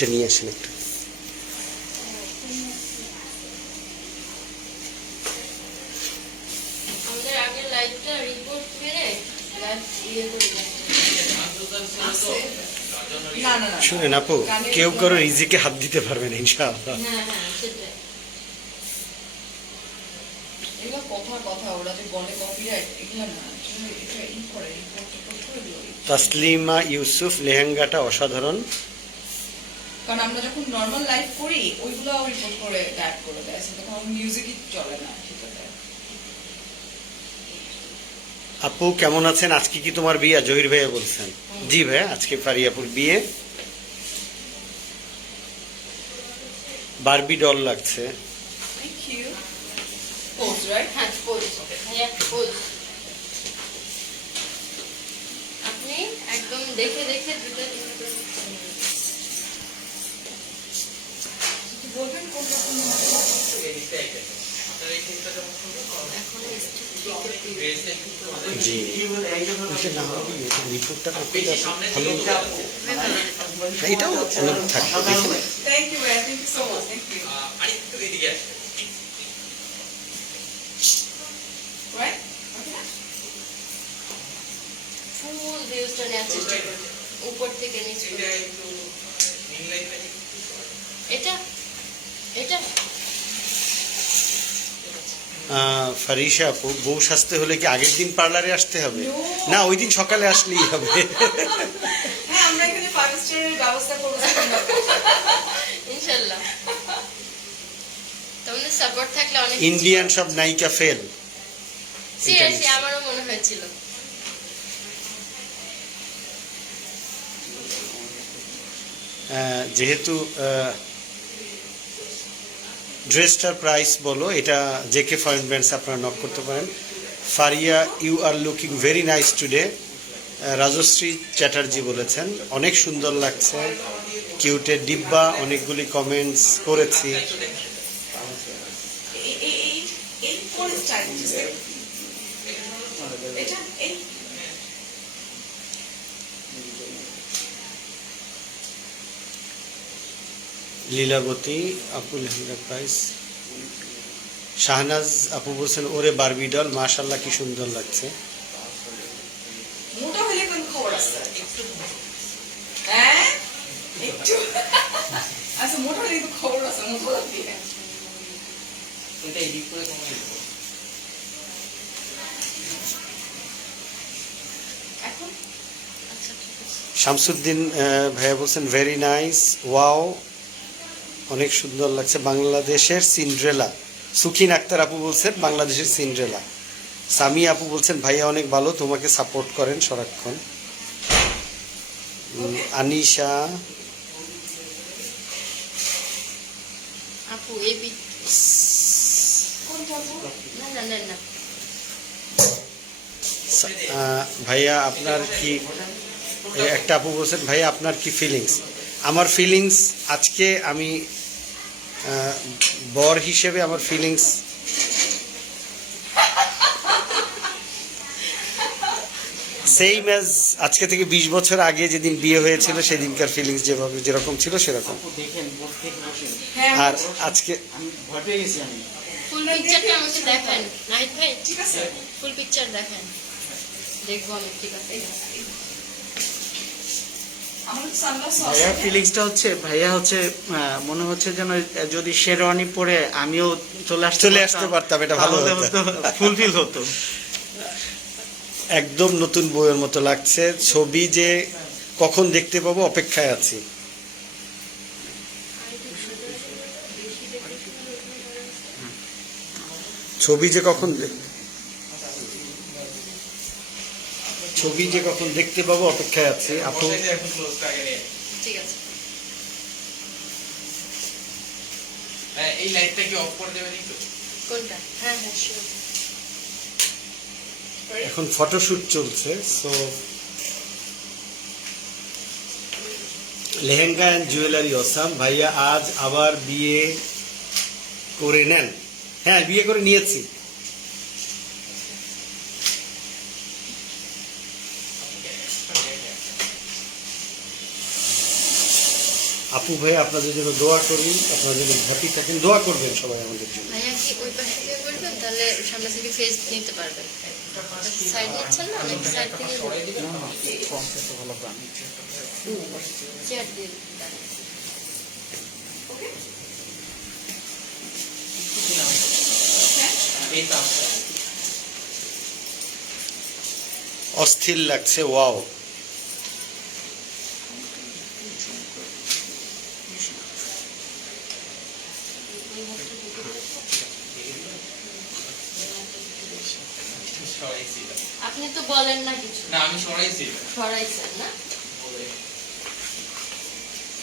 লিপটা নিয়ে আসেন একটু। আমাদের আগের লাইভটা রিপোর্ট মেরে লাইভ ইয়ে করে দিলাম। না না না শুনেন আপু, কেউ কারো রিজিকে হাত দিতে পারবে না ইনশাআল্লাহ। হ্যাঁ হ্যাঁ সেটাই। এগুলো কথা কথা ওরা যে বলে কপিরাইট এগুলো না আসলে এটা ই করে রিপোর্ট করে দিও তাসলিমা ইউসুফ, লেহেঙ্গাটা অসাধারণ। কারণ আমরা যখন নর্মাল লাইভ করি ওইগুলো রিপোর্ট করে ট্যাগ করে দেয় তখন মিউজিকই চলে না সেটাতে। আপু কেমন আছেন? আজকে কি তোমার বিয়ে? জহির ভাইয়া বলছেন। জি ভাইয়া, আজকে ফারিয়াপুর বিয়ে। বারবি ডল লাগছে। Thank you. Pose, right? হ্যাঁ পোজ, হ্যাঁ পোজ। আপনি একদম দেখে দেখে দুটো বলবেন কোন রকম এই দিকটা একটা আপনার এই ক্ষেত্রে যেমন সুন্দর এখন ড্রেসটা কিন্তু আমাদের জি, এটা না হবে, এটা রিপোর্টটা করতে বেশি যাবে। সামনে ভালো থেকে না, এটাও অনেক থাকবে দেখুন। Thank you, man. Thank you so much. Thank you. আরেকটু এদিকে আসবে Right? Okay. ফুল ভিউজটা নেওয়ার চেষ্টা করবে উপর থেকে নিচ এটা পর্যন্ত। একটু নীল লাইটটা এটা এটা ফারিসা আপু, বউ সাজতে হলে কি আগের দিন পার্লারে আসতে হবে? No. না, ওই দিন সকালে আসলেই হবে। হ্যাঁ আমরা এখানে 5 স্টারের ব্যবস্থা করব। ইনশাআল্লাহ। তোমাদের সাপোর্ট থাকলে অনেক ইন্ডিয়ান সব নায়িকা ফেল। সিরিয়াসলি আমারও মনে হয়েছিল। যেহেতু ড্রেসটার প্রাইস বলো, এটা জেকে ফরেন ব্র্যান্ডস, আপনারা নক করতে পারেন। Faria, you are looking very nice today. Rajshree Chatterjee বলেছেন অনেক সুন্দর লাগছে, কিউটে ডিব্বা, অনেকগুলি কমেন্টস করেছি। এই কোন স্টাইল এটা এই লীলাবতী আপু, লেহেঙ্গা প্রাইস। শাহনাজ আপু বলছেন ওরে বারবি ডল, মাশাল্লাহ কি সুন্দর লাগছে। মোটা হলে কোন খবর আছে? হ্যাঁ একটু আচ্ছা মোটা হলে তো খবর আছে মোটা দিয়ে এটা এডিট করে কমাই দেবো এখন আচ্ছা ঠিক আছে। শামসুদ্দিন ভাইয়া বলছেন ভেরি নাইস, ওয়াও অনেক সুন্দর লাগছে। বাংলাদেশের সিন্ড্রেলা। সুখিন আক্তার আপু বলছেন বাংলাদেশের সিন্ড্রেলা। সামি আপু বলছেন ভাইয়া অনেক ভালো, তোমাকে সাপোর্ট করেন সারাক্ষণ। আনিশা আপু এই কোনটা না না না না ভাইয়া আপনার কি, একটা আপু বলছেন ভাইয়া আপনার কি ফিলিংস? আমার ফিলিংস আজকে আমি বর হিসেবে আমার ফিলিংস সেম অ্যাজ আজকে থেকে 20 বছর আগে যেদিন বিয়ে হয়েছিল সেদিনকার ফিলিংস যেভাবে যেরকম ছিল সেরকম। দেখেন বোর্ড থেকে বসেন, হ্যাঁ আর আজকে আমি ভয় পেয়ে গেছি আমি। ফুল পিকচারটা আমাকে দেখান নাহিদ ভাই, ঠিক আছে ফুল পিকচার দেখান, দেখবো আমি। ঠিক আছে আমার সানগ্লাস ভাইয়ার ফিলিংসটা হচ্ছে, ভাইয়া হচ্ছে মনে হচ্ছে যেন যদি শেরওয়ানি পরে আমিও চলে আসতে পারতাম, এটা ভালো হতো। ফুলফিল হতো। একদম নতুন বইয়ের মতো লাগছে। ছবি যে কখন দেখতে পাবো অপেক্ষায় আছি। ছবি যে কখন দেখতে পাবো অপেক্ষায় আছি আপু। বসাইতে এখন ক্লোজটা আগে নিয়ে ঠিক আছে। এই লাইটটা কি অফ করে দেবেন একটু কোনটা? হ্যাঁ হ্যাঁ শিওর। এখন ফটোশুট চলছে, so lehenga and jewellery awesome. ভাইয়া আজ আবার বিয়ে করে নেন? হ্যাঁ, বিয়ে করে নিয়েছি। আপু ভাই আপনাদের জন্য দোয়া করি, আপনাদের জন্য হ্যাপি থাকেন, দোয়া করবেন সবাই আমাদের জন্য। ভাইয়া কি ওই পাশ থেকে করবেন, তাহলে সামনে থেকে ফেস নিতে পারবেন। সাইড নিচ্ছেন না, নাকি সাইড থেকে ভালো গান। চেয়ার দিয়ে দিন। এই তো আসছে। অস্থির লাগছে, ওয়াও। সরাইছি। আপনি তো বলেন না কিছু, না আমি সরাইছি। সরাইছেন না?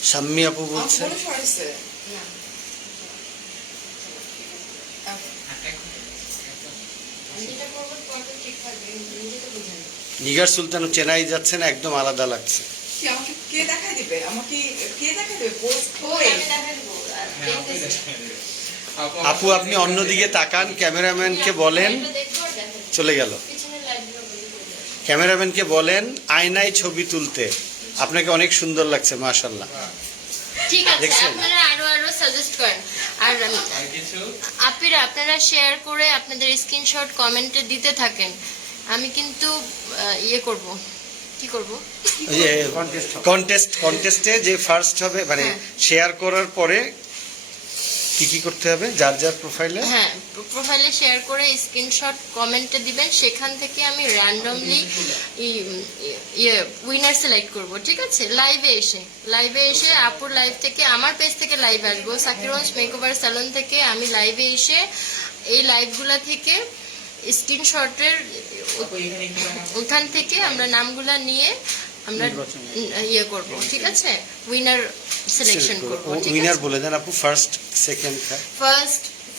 শাম্মী আপু বলছে মনে সরাইছে না। আমি যেটা করবো তোমাকে ঠিক থাকবে, নিজেকে বুঝেন। নিগার সুলতান চেনাই যাচ্ছে না, একদম আলাদা লাগছে। কি আমাকে কে দেখাই দিবে? আমাকে কে দেখাই দিবে? পোস্ট ওই করে আমি দেখাই দেবো, আর দেখতেছি। আপু আপনি অন্যদিকে তাকান, ক্যামেরাম্যানকে বলেন। এটা দেখবো আর দেখাই দেবো। চলে গেল। পিছনের লাইটগুলো বন্ধ করে দাও। ক্যামেরাম্যানকে বলেন আয়নায় ছবি তুলতে। আপনাকে অনেক সুন্দর লাগছে, মাশাআল্লাহ। ঠিক আছে, দেখছেন? আপনারা আরো সাজেস্ট করেন। আর আর কিছু আপিরা আপনারা শেয়ার করে আপনাদের স্ক্রিনশট কমেন্টে দিতে থাকেন। আমি কিন্তু ইয়ে করব, কি করব? কন্টেস্টে যে ফার্স্ট হবে, মানে হ্যাঁ। শেয়ার করার পরে কি কি করতে হবে যার যার প্রোফাইলে? হ্যাঁ, প্রোফাইলে শেয়ার করে স্ক্রিনশট কমেন্টে দিবেন, সেখান থেকে আমি র্যান্ডমলি উইনার সিলেক্ট করব। ঠিক আছে? লাইভে এসে আপুর লাইভ থেকে, আমার পেজ থেকে লাইভ আসবো, সাকিরগঞ্জ মেকওভার স্যালন থেকে আমি লাইভে এসে এই লাইভগুলা থেকে স্ক্রিনশটের ওখান থেকে আমরা নামগুলা নিয়ে আমরা ইয়ে করব। ঠিক আছে? উইনার সিলেকশন করব। ঠিক উইনার আছে? বলে দেন আপু, first, second, third.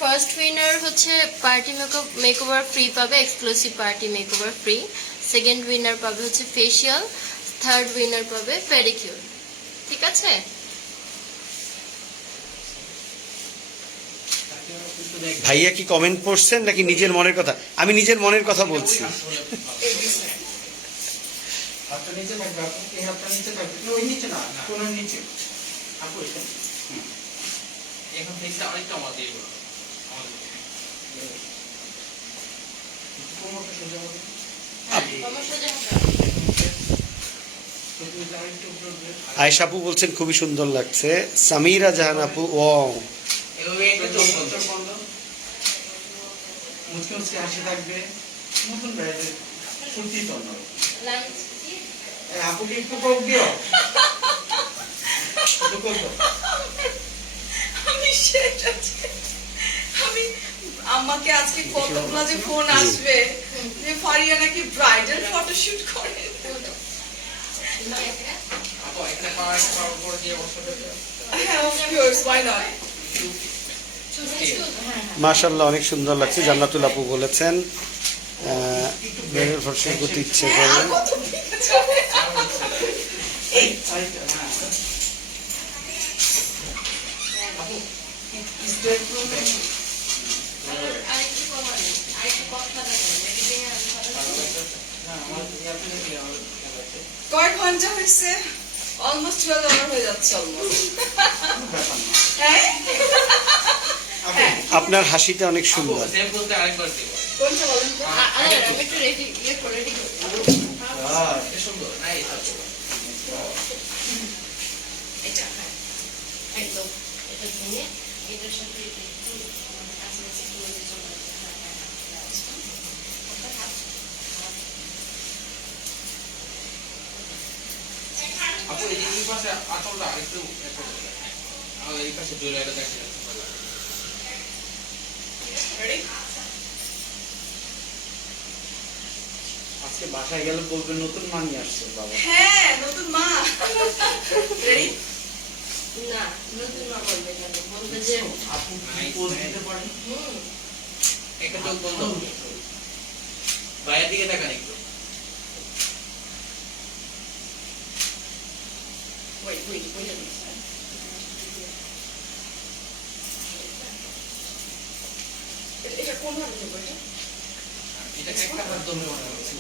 First winner হচ্ছে পার্টি মেকওভার ফ্রি পাবে, exclusive party makeover free. Second winner পাবে হচ্ছে ফেশিয়াল। থার্ড উইনার পাবে পেডিকিউর। ঠিক আছে? ভাইয়া কি কমেন্ট পড়ছেন নাকি নিজের মনের কথা? আমি নিজের মনের কথা বলছি। হাতটা নিচে থাকবে, আপু এই হাতটা নিচে থাকবে, ওই নিচে না, কোন নিচে। আপু এটা এখন ফেসটা অনেকটা আমাদের দিয়ে বলো। কোমরটা সোজা হবে। সমস্যা যে হবে। তুমি লাইটটা উপরে দিয়ে আয়েশা আপু বলছেন খুবই সুন্দর লাগছে। সামিরা জাহান আপু, ও এভাবে একটা চোখ বন্ধ। চোখ বন্ধ। মুচকে মুচকে হাসি থাকবে। নতুন বাইরে ফুর্তি তো নয়। লাঞ্চ কি? আপুকে একটু কোক দিও। একটু কোক দাও। আমি সেটা আমি আমাকে আজকে কতগুলো যে ফোন আসবে যে ফারিয়া নাকি ব্রাইডাল ফটোশুট করে। আপু একটা পাওয়ার উপর দিয়ে বসে হ্যাঁ, অফ কোর্স, why not? মাশাআল্লাহ অনেক সুন্দর লাগছে। জান্নাতুল আপু বলেছেন বেরের ফর্সা করতে ইচ্ছে হ্যাঁ, করে। আর কত পিকচার হবে? এই আরেকটা, হ্যাঁ। আপু, স্টেট করবে। আরেকটু কমানো, আরেকটু কথা বলেন, নাকি ভেঙে আমি কথা বলবো? না, আমার ইয়াতে দেখলে আমার কয় ঘন্টা হয়েছে? অলমোস্ট 12 আওয়ার হয়ে যাচ্ছে অলমোস্ট। ব্যাপার না। হ্যাঁ, হ্যাঁ, আপনার হাসিটা অনেক আপু সুন্দর। সেম বলতে আরেকবার দিব। কোনটা বলেন তো? আরে আমি একটু রেডি করে রেডি এটা সুন্দর নাইস আপু। এটা, হ্যাঁ। একদম এটা ভেঙে এটার সাথে এটা একটু কাছাকাছি করে দিয়ে চলে আসবে। আপু এই পাশে আঁচলটা আরেকটু আর এই পাশে জুয়েলারিটা দেখেন। Ready? আজকে বাসায় গেলে বলবে নতুন মানি আসছে বাবা। হ্যাঁ, নতুন মা। Ready? না, নতুন মা বলবে কেন? বলবে যে আপু পোজ দিতে পারেন। একটা চোখ বন্ধ। বাইরের দিকে তাকান একটু। Wait a minute. এটা কোন ভাবে নেবো এটা? এটা একটা হাত ধরে মনে হচ্ছে।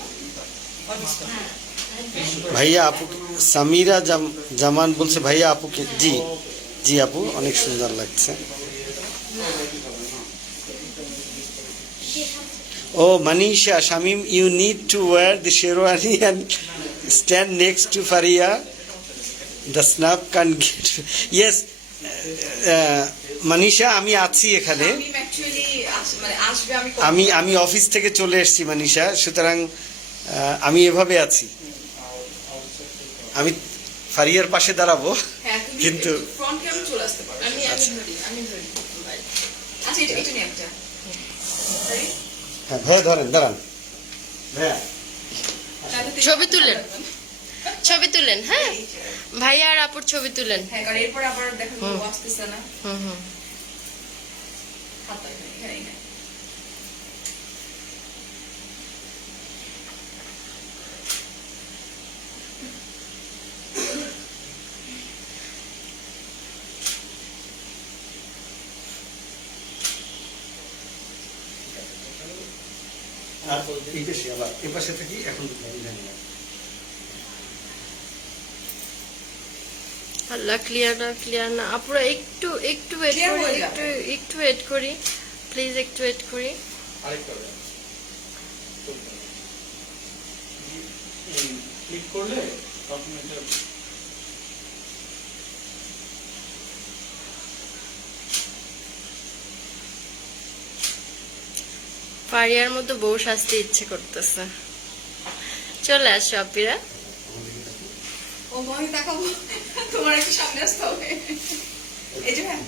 আচ্ছা। হ্যাঁ ভাইয়া আপু সামিরা জামান বলছে ভাইয়া আপুকে জি জি আপু অনেক সুন্দর লাগছে। Oh Manisha Shamim you need to wear the sherwani and stand next to Faria the snap can get yes Manisha আমি আছি এখানে, আমি অ্যাকচুয়ালি মানে আসবে আমি অফিস থেকে চলে এসেছি মানিশা, সুতরাং আমি এভাবে আছি, আমি ফারিয়ার পাশে দাঁড়াবো হ্যাঁ তুমি কিন্তু ফ্রন্ট ক্যামেরা চলে আসতে পারো। আমি ধরি আচ্ছা এটা নিয়ে একটা সরি হ্যাঁ ভাইয়া দাঁড়ান ভাইয়া ছবি তুলেন হ্যাঁ, ভাইয়া আর আপুর ছবি তুলেন। হ্যাঁ কারণ এরপর আবার দেখা যাবে ও আসতেছে না। হুম হাত এখানেই না। আর এই পাশে আবার এই পাশে থাকি এখন জানি না। আল্লাহ ক্লিয়ার না আপুরা একটু ওয়েট Clear করি, হয়ে যাবে। একটু ওয়েট করি প্লিজ, একটু ওয়েট করি। আরেকটা ক্লিক করলে তখন এটা ফারিয়ার মতো বউ সাজতে ইচ্ছে করতেছে। চলে আসো আপিরা। ও মনে দেখাবো তোমার একটু সামনে আসতে হবে। এই যে হ্যাঁ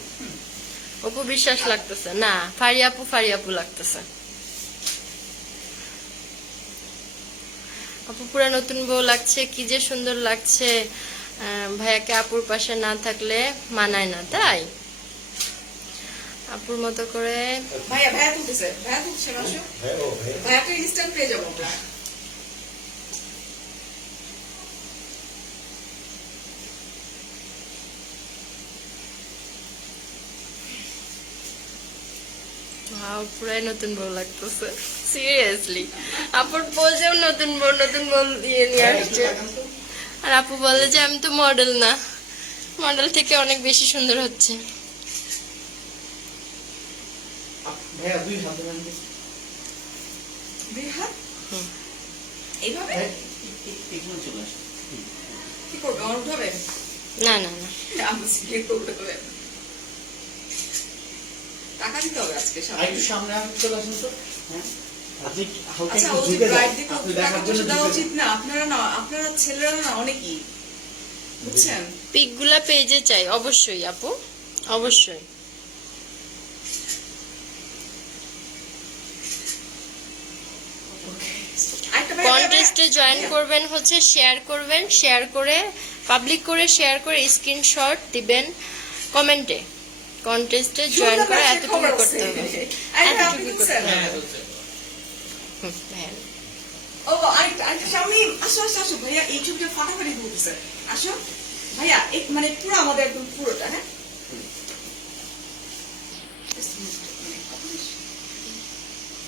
অপু বিশ্বাস লাগতেছে না, ফারি আপু লাগতেছে। আপু পুরা নতুন বউ লাগছে, কি যে সুন্দর লাগছে। ভাইয়াকে আপুর পাশে না থাকলে মানায় না, তাই আপুর মতো করে। ভাইয়া তুলতেছে মাসো ভাইয়াকে ইনস্ট্যান্ট পেয়ে যাবো আমরা। পুরাই নতুন বউ লাগতেছে সিরিয়াসলি। আপুর পোজেও নতুন বউ দিয়ে নিয়ে আসছে। আর আপু বলে যে আমি তো মডেল না, মডেল থেকে অনেক বেশি সুন্দর হচ্ছে। ভাইয়া দুই হাত ধরে দুই হাত এইভাবে এগুলো চলে আসে। কি করবে আমার উঠাবে না আমি সিরিয়াস করতে হবে। টাকা দিতে হবে আজকে আর সবাই। একটু সামনে চলে আসুন তো। হ্যাঁ আপনি হালকা আচ্ছা একটু ও যে ঝুঁকে ব্রাইড যান, দিকে আপনি টাকা দেখার জন্য পয়সা দেওয়া ঝুঁকে উচিত যান। না। আপনারা ছেলেরা না অনেকই বুঝছেন। পিকগুলা পেজে চাই অবশ্যই আপু, অবশ্যই। আরেকটা কন্টেস্টে জয়েন করবেন হচ্ছে শেয়ার করবেন, শেয়ার করে পাবলিক করে শেয়ার করে স্ক্রিনশট দিবেন কমেন্টে। কন্টেস্টে জয়েন করে এতটুকু করতে হবে, এতটুকু করতে হবে। হ্যাঁ হচ্ছে হ্যাঁ ও আরেকটা শামিম আসো ভাইয়া এই ছবিটা ফাটাফাটি ঘুরতেছে। আসো ভাইয়া মানে পুরো আমাদের একদম পুরোটা হ্যাঁ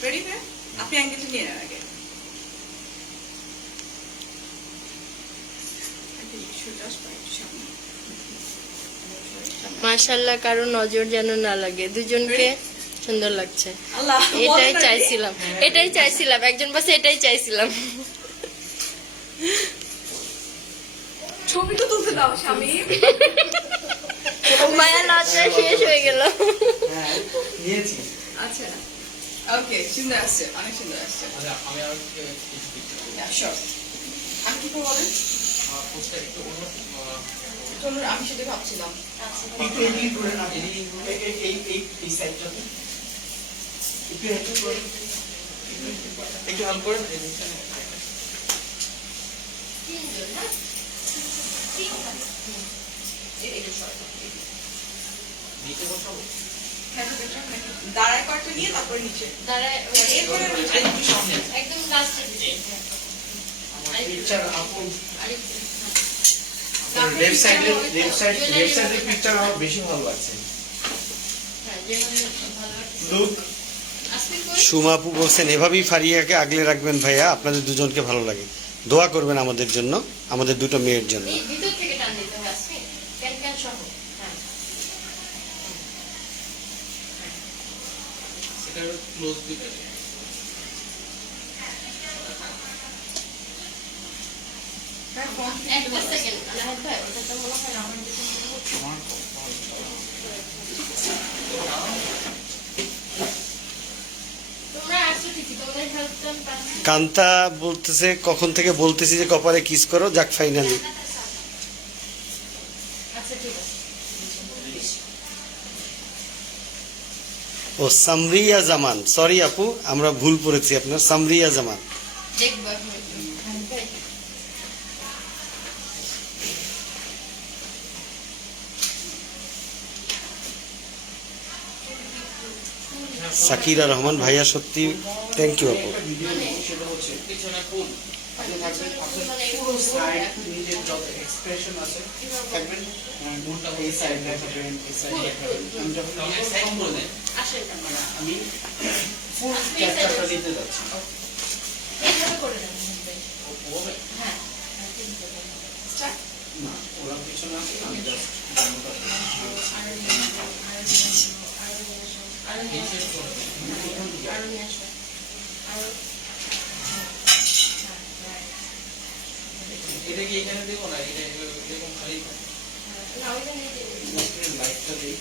রেডি ভাইয়া আপনি অ্যাঙ্গেলটা নিয়ে নেন আগে। মাশাআল্লাহ, কারো নজর যেন না লাগে, দুজনকে সুন্দর লাগছে। আল্লাহ এটাই চাইছিলাম একজন পাশে, এটাই চাইছিলাম। ছবিটা তুলতে দাও শামিম। মায়া লজ্জা শেষ হয়ে গেল। হ্যাঁ নিয়েছি। আচ্ছা ওকে সুন্দর আসছে, অনেক সুন্দর আসছে। আচ্ছা আমি আর কিছু পিকচার শিওর আমি কি করবো বলেন পোস্টটা একটু অন্য চলুন আমি সেটা ভাবছিলাম। একটু এদিকে করে না, এই সাইডটাতে একটু হেঁটে করে একটু হাল করে নিচে বসাবো। দাঁড়ায় কয়েকটা নিয়ে তারপরে নিচে এরপরে নিচে। একটু সামনে একদম লাস্টে পিকচার আপু লেফট সাইডের পিকচার আমার বেশি ভালো লাগছে। লুক সুমাপু বলছেন এভাবেই ফারিয়াকে আগলে রাখবেন ভাইয়া, আপনাদের দুজনকে ভালো লাগে। দোয়া করবেন আমাদের জন্য, আমাদের দুটো মেয়ের জন্য। ভিতর থেকে টান দিতে হবে আসবে ক্যান ক্যান সহ। হ্যাঁ এটা ক্লোজ দিতে একটা সেকেন্ড নাহিদ ভাই ওটা তো মনে হয় আমার দিকে তোমরা আসছো ঠিকই, তোমাদের হেল্পটা আমি পাচ্ছি। কান্তা বলতেছে কখন থেকে বলতেছি যে কপালে কিস করো, যাক ফাইনালি। আচ্ছা ঠিক আছে। ও সামরিয়া জামান, সরি আপু আমরা ভুল পড়েছি আপনার, সামরিয়া জামান। দেখবো এখন একটু। নাহিদ ভাই সাকিরা রহমান ভাইয়া, সত্যি থ্যাংক ইউ আপু। সেটা হচ্ছে পিছনে ফুল আপনি থাকবেন আপনার মানে পুরো সাইড নিজের যত এক্সপ্রেশন আছে থাকবেন, মুখটা এই সাইডে থাকবেন, এই সাইডে থাকবেন। আমি যখন তাহলে সাইড করে দেন। আসেন না মানে আমি ফুল ক্যাপচারটা দিতে যাচ্ছি। এইভাবে করে দেন নাহিদ ভাই। হবে হ্যাঁ Start? না, ওরা পিছনে আছে, আমি জাস্ট ইনসেট করে দেন। আরো নিয়ে আসো আরো এটা কি এখানে দেবো না, এটা এরকম খালি না ওইটা নিয়ে দিন। লাইটটা দিই।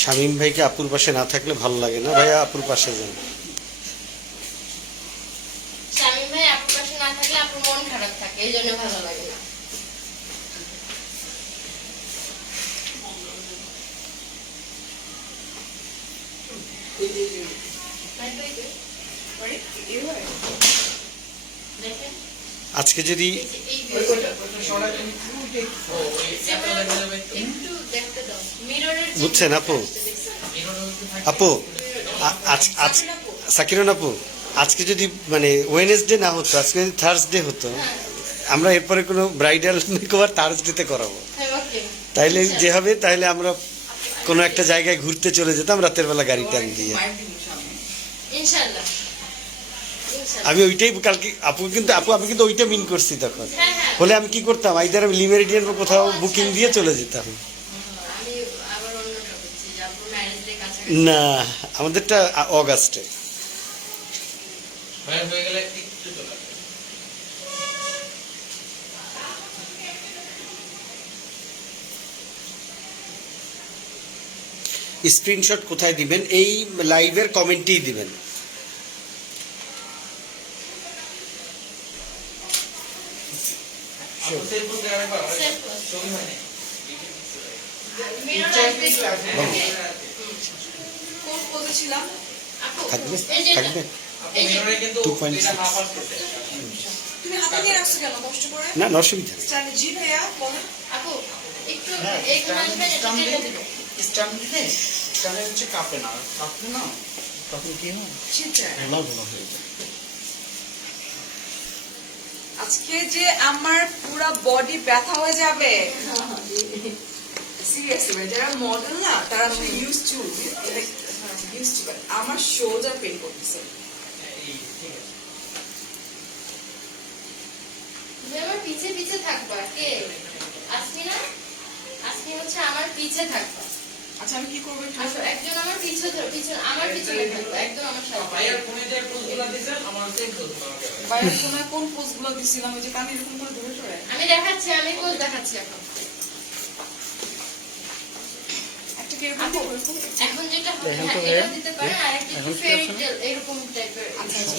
শামীম ভাইকে আপুর পাশে না থাকলে ভালো লাগে না, ভাইয়া আপুর পাশে যান। শামীম ভাই আপুর পাশে না থাকলে আপুর মন খারাপ থাকে, এই জন্য ভালো লাগে না। নাহিদ ভাই কই? Ready? এইভাবে? দেখেন আজকে যদি এই যে এই ওইটা ভিউটা। ওইটা সরাই দিন, ফুলকে ও ওই এত দেখা যাবে একটু একটু দেখতে দাও মিররের যে বুঝছেন আপু? এরকম একটু থাকে। আপু আজ আজ সাকিরন আপু, আজকে যদি মানে ওয়েনেসডে না হতো, আজকে যদি থার্সডে হতো, আমরা এরপরে কোনো ব্রাইডাল মেকওভার থার্সডেতে করাবো, হ্যাঁ ওকে তাইলে যে হবে, তাইলে আমরা কোনো একটা জায়গায় ঘুরতে চলে যেতাম রাতের বেলা গাড়ি টান দিয়ে। মায়ের দিন সামনে। ইনশাআল্লাহ ইনশাআল্লাহ। আমি ওইটাই কালকে আপু আমি কিন্তু ওইটা মিন করছি তখন। হ্যাঁ হ্যাঁ হলে আমি কি করতাম, আইদার আমি লিমেরিডিয়ান বা কোথাও বুকিং দিয়ে চলে যেতাম। আমি আবার অন্যটা বলছি যে আপুর ম্যারেজ ডে কাছাকাছি। না, আমাদেরটা অগাস্টে। হয়ে গেলে একটু চলে আসবে। স্ক্রিনশট কোথায় দিবেন? এই লাইভের কমেন্টেই দিবেন। আপু সেল করতে গেলে পারো Save করো। ছবি হয় না মিরর আসবে একটু। কোন পদে ছিলাম? আপু থাকবে এই যে থাকবে আপু এই যে মিররে কিন্তু 2.6 এটা হাফ আসছে তুমি হাতে নিয়ে রাখছো কেন কষ্ট করে? না, অসুবিধা নেই। স্ট্যান্ড জি ভাইয়া বলো। আপু একটু হ্যাঁ, এখানে আসবেন এটা স্ট্যান্ড কেটে দিবেন। স্ট্যান্ড দিলে স্ট্যান্ডে হচ্ছে কাঁপে না, কাঁপলে না তখন কি হয়, সেটাই। ঘোলা ঘোলা হয়ে যায়। আজকে যে আমার পুরো বডি ব্যথা হয়ে যাবে। সিরিয়াসলি ভাই, যারা মডেল না তারা আসলে ইউজ টু আমার শোল্ডার পেন করতেছে। তুমি আমার পিছে পিছে থাকবা কে? আসমিনা আসমি হচ্ছে আমার পিছে থাকবা। আচ্ছা আমি কি করবো একটু আসো একজন আমার পিছে আমার পিছনে থাকবা, একদম আমার সাথে। ভাইয়ার ফোনে যে পোস্টগুলো দিয়েছেন আমার সেম পোস্ট বাইরের কোনায় কোন পোজ গুলো দিছিলাম ওই যে কানে এরকম করে ধরে ধরে আমি দেখাচ্ছি, আমি কোচ দেখাচ্ছি এখন। একটা কিরকম করবো এরকম? এখন যেটা হবে দেখেন তো হ্যাঁ, ভাইয়া। এটা দিতে পারেন আর একটা এখন কি ফেরি option? টেল এরকম টাইপের। আচ্ছা আচ্ছা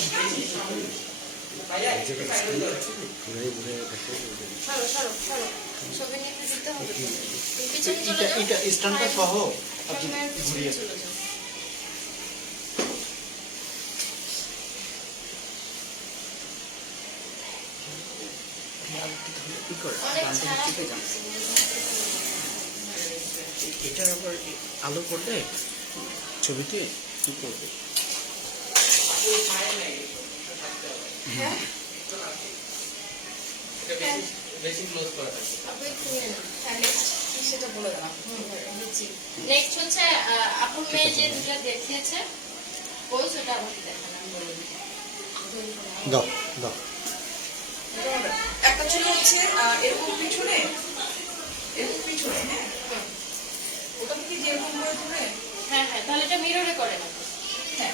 ভাইয়া সরো সরো সরো ছবি নিতে দিতে হবে তো। তুমি পিছনে চলে এটা যাও। এটা স্ট্যান্ডটা সহ আপনি ক্যামেরার পিছনে ঘুরিয়ে চলে যাও। কি করে অনেক ডান দিকে ছাড়া টিপে যান। এটা আবার আলো করলে ছবিতে কি করবে? হ্যাঁ এটা বেশি বেশি ক্লোজ করা থাকে। আপু একটু নিয়ে নাও। হ্যাঁ নেক্সট কি সেটা বলে দেন আপু। নেক্সট হচ্ছে আপুর মেয়ে যে দুটো দেখিয়েছে পোজ, ওটা আমাকে দেখান, আমি বলে দিই। দাও দাও। একটা ছিল হচ্ছে এরকম পিছনে, এরকম পিছনে, হ্যাঁ ওটা থেকে যেরকম করে ধরে, হ্যাঁ হ্যাঁ, তাহলে এটা মিররে করে না। হ্যাঁ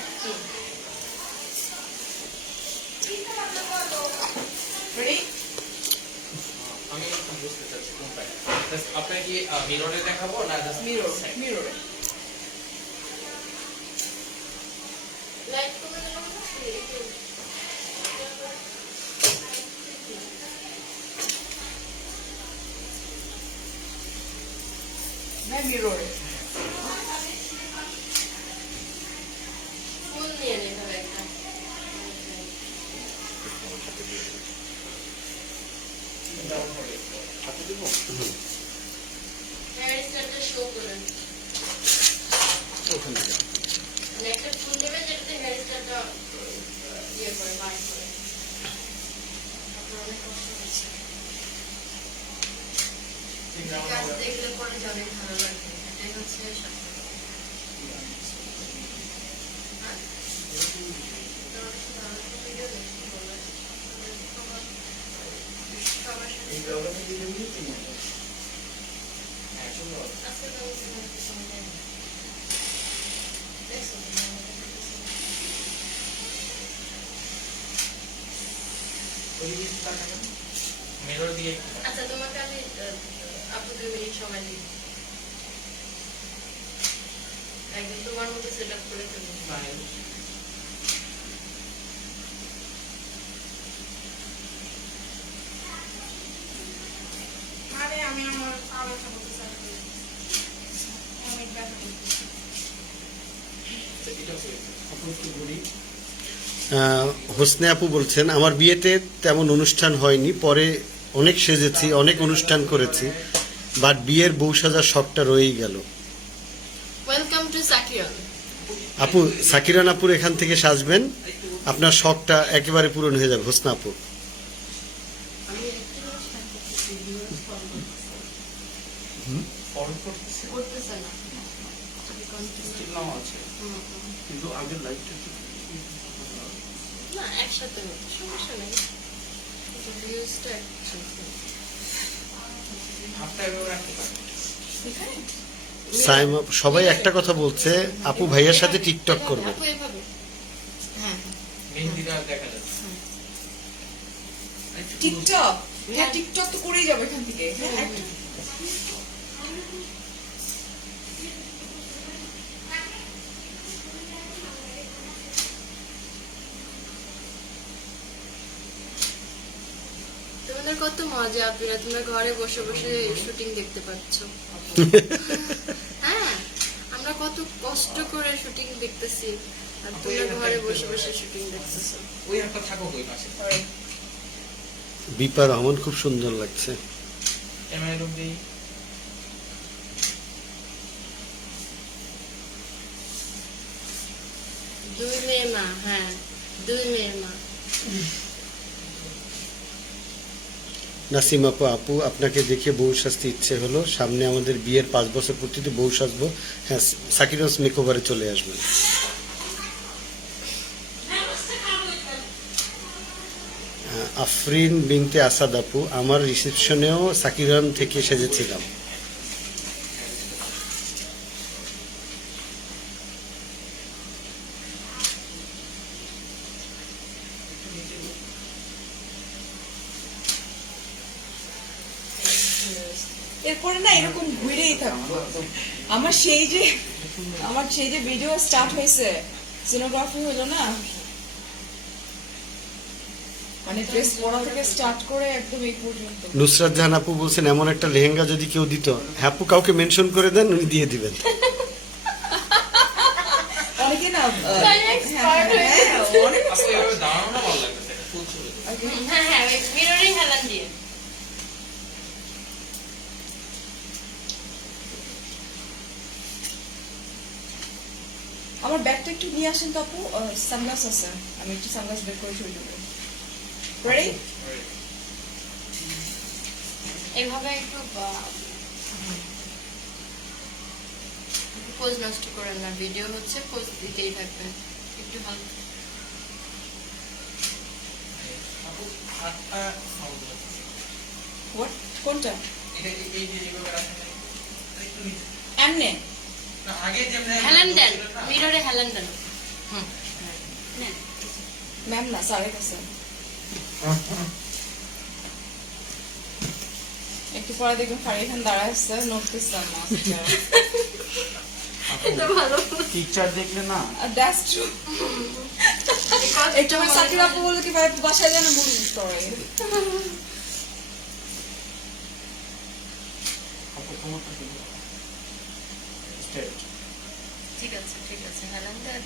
রেডি। আমি এখন বুঝতে চাচ্ছি কোনটা। Just আপনাকে কি মিররে দেখাবো না জাস্ট মিরর, মিররে। লাইট করে দিলাম না? হ্যাঁ মিররে। ফুল নিয়ে নিতে হবে একটা। হেয়ার স্টাইলটা শো করেন। ওখান থেকে মানে একটা ফুল নেবেন যেটাতে হেয়ার স্টাইলটা ইয়ে করে, বার করে। আপনার অনেক কষ্ট হচ্ছে। কাজ দেখলে পরে যে অনেক ভালো লাগবে, এটাই হচ্ছে স্বাস্থ্য। মিরর দিয়ে আচ্ছা, তোমাকে আমি আপু 2 মিনিট সময় দিই, একদম তোমার মতো সেট আপ করে ফেলবো। মানে আমি আমার আলোচনা করতে চাই, অনেক ব্যথা করতেছি। আপু একটু ঘুরি। হোসনে আপু বলছেন আমার বিয়েতে তেমন অনুষ্ঠান হয়নি, পরে অনেক সেজেছি, অনেক অনুষ্ঠান করেছি, বাট বিয়ের বউ সাজার শখটা রয়েই গেল। Welcome to Sakiran. আপু সাকিরান আপুর এখান থেকে সাজবেন, আপনার শখটা একেবারে পূরণ হয়ে যাবে হোসনা আপু। আমি একটু ফলো করতেছি। করতেছে না, স্টিল নাও আছে। কিন্তু আগের লাইটটা না একসাথে হতো, সমস্যা নেই। ভিউজটা একসাথে। হাফটা এভাবে রাখতে পারেন। এখানে সাইম আপু সবাই একটা কথা বলছে, আপু ভাইয়ার সাথে টিকটক করবেন। আপু এভাবে, হ্যাঁ মেহেদিটা দেখা যাচ্ছে। টিকটক, হ্যাঁ টিকটক তো করেই যাবো এখান থেকে। হ্যাঁ একটা- তোমাদের কত মজা আপুরা, তোমরা ঘরে বসে বসে শুটিং দেখতে পাচ্ছ। হ্যাঁ, আমরা কত কষ্ট করে শুটিং দেখতেছি আর তোমরা ঘরে বসে বসে শুটিং দেখতেছো। ওই একটা থাকো ওই পাশে। বিপা রহমান খুব সুন্দর লাগছে। ক্যামেরা রুম দিই। দুই মেয়ে মা, হ্যাঁ 2 মেয়ের মা। নাসিম আপু, আপু আপনাকে দেখে বউ সাজতে ইচ্ছে হলো, সামনে আমাদের বিয়ের 5 বছর পূর্তিতে বউ সাজবো। হ্যাঁ সাকিরস মেকওভারে চলে আসবেন। আফরিন বিনতে আসাদ আপু, আমার রিসেপশনেও সাকিরান থেকে সেজেছিলাম। এরপরে না এরকম ঘুরেই থাকবো। আমার সেই যে ভিডিও স্টার্ট হয়েছে, সিনোগ্রাফি হলো না, মানে ড্রেস পরা থেকে স্টার্ট করে একদম এই পর্যন্ত। নুসরাত জাহান আপু বলছেন এমন একটা লেহেঙ্গা যদি কেউ দিত, হ্যাঁ আপু কাউকে মেনশন করে দেন, উনি দিয়ে দিবেন। অনেকে না expert হয়ে অনেক আপু এভাবে দাঁড়ানো ভালো লাগতেছে, ফুল ছবি। হ্যাঁ হ্যাঁ, ওই মিররে হেলান দিয়ে। আমার ব্যাগটা একটু নিয়ে আসেন তো আপু, সানগ্লাস আছে, আমি একটু সানগ্লাস বের করে ছবি নেবো। রেডি? এইভাবে একটু পোজ নষ্ট করেন না, ভিডিও হচ্ছে, পোজ দিতেই থাকবেন একটু হালকা। আপু হাতটা What? কোনটা? এটা এই যে এইভাবে রাখেন একটু নিচে এমনে? না আগে যেমন হেলেন দেন, মিররে হেলেন দেন। নেন। ম্যাম না, স্যারের কাছে। একটু পরে দেখবেন ফারিয়া খান দাঁড়ায় আসছে, নড়তেছে না। এটা ভালো। পিকচার দেখলে না That's true. একটু সাকিব আপু বললো কি ভাই বাসায় যেন মুড়ি করে। আপু তোমারটা দিবে স্ট্রেট ঠিক আছে, ঠিক আছে, হেলেন দেন।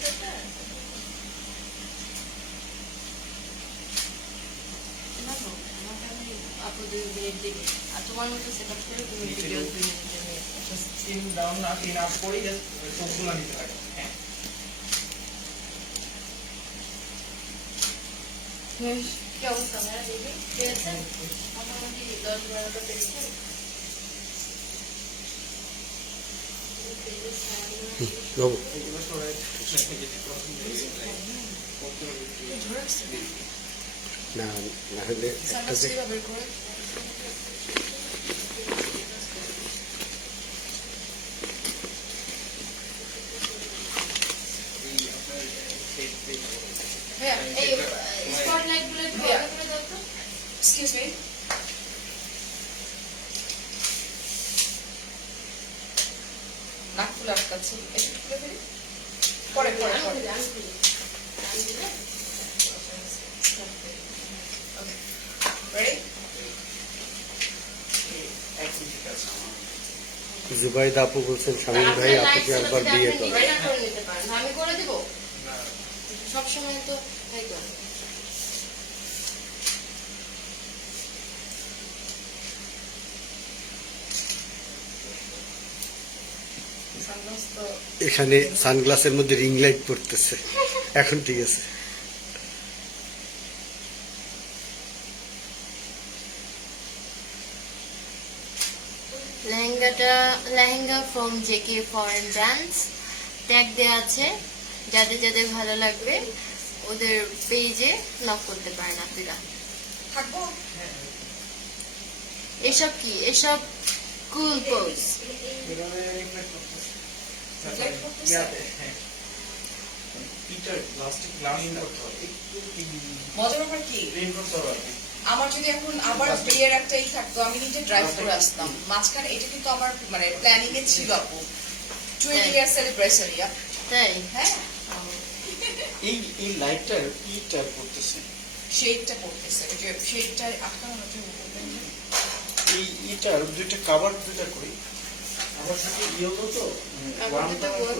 আপু 2 মিনিট দিবে, আর তোমার মতো সেট আপ করে তুমি ভিডিও 2 মিনিটের নিয়ে স্কিন ডাউন না তিন আপ করে জাস্ট সবগুলো নিতে লাগে হ্যাঁ কি অবস্থা মেরা দিদি? ঠিক আছে, মোটামুটি 10-12টা পেয়েছে। বাবু এগুলো সবাই না না হলে একটা যে এই স্পটলাইট গুলো একটু ভালো করে দাও তো। Excuse me. নাক ফুলে আটকাচ্ছি, একটু খুলে ফেলি। পরে পরে পরে। Ready? এক মিনিট আছে আমার জুবাইদা আপু বলছেন স্বামীর ভাই আপুকে একবার বিয়ে করে। আমি করে দিব সবসময় তো তাই তো। Sunglass তো এখানে সানগ্লাসের মধ্যে রিং লাইট পড়তেছে, এখন ঠিক আছে। Lehenga from JK foreign brands, tag দেওয়া আছে, যাদের যাদের ভালো লাগবে ওদের পেজে নক করতে পারেন আপনারা। থাকবো? এসব কি, এসব কুল পোজ। এভাবে রিফ্লেক্ট করতেছে Reflect করতেছে? ইয়াতে হ্যাঁ পিকচার প্লাস্টিক গ্লাস করতে হবে একটু মজার ব্যাপার কি? ক্লিন করতে হবে আর কি। আমার যদি এখন আবার বিয়ের একটা ই থাকতো, আমি নিজে ড্রাইভ করে আসতাম মাঝখানে। এটা কিন্তু আমার মানে প্ল্যানিং এ ছিল আপু, 20 ইয়ার সেলিব্রেশন। তাই হ্যাঁ, এই লাইটটার পিকচার করতেছে শেডটা পড়তেছে, ওই যে শেডটা আটকানো হচ্ছে। এই এটার দুইটা কভার দুইটা করি আমার সাথে ইয়েলো তো ওয়ান দুটো কালার গোল।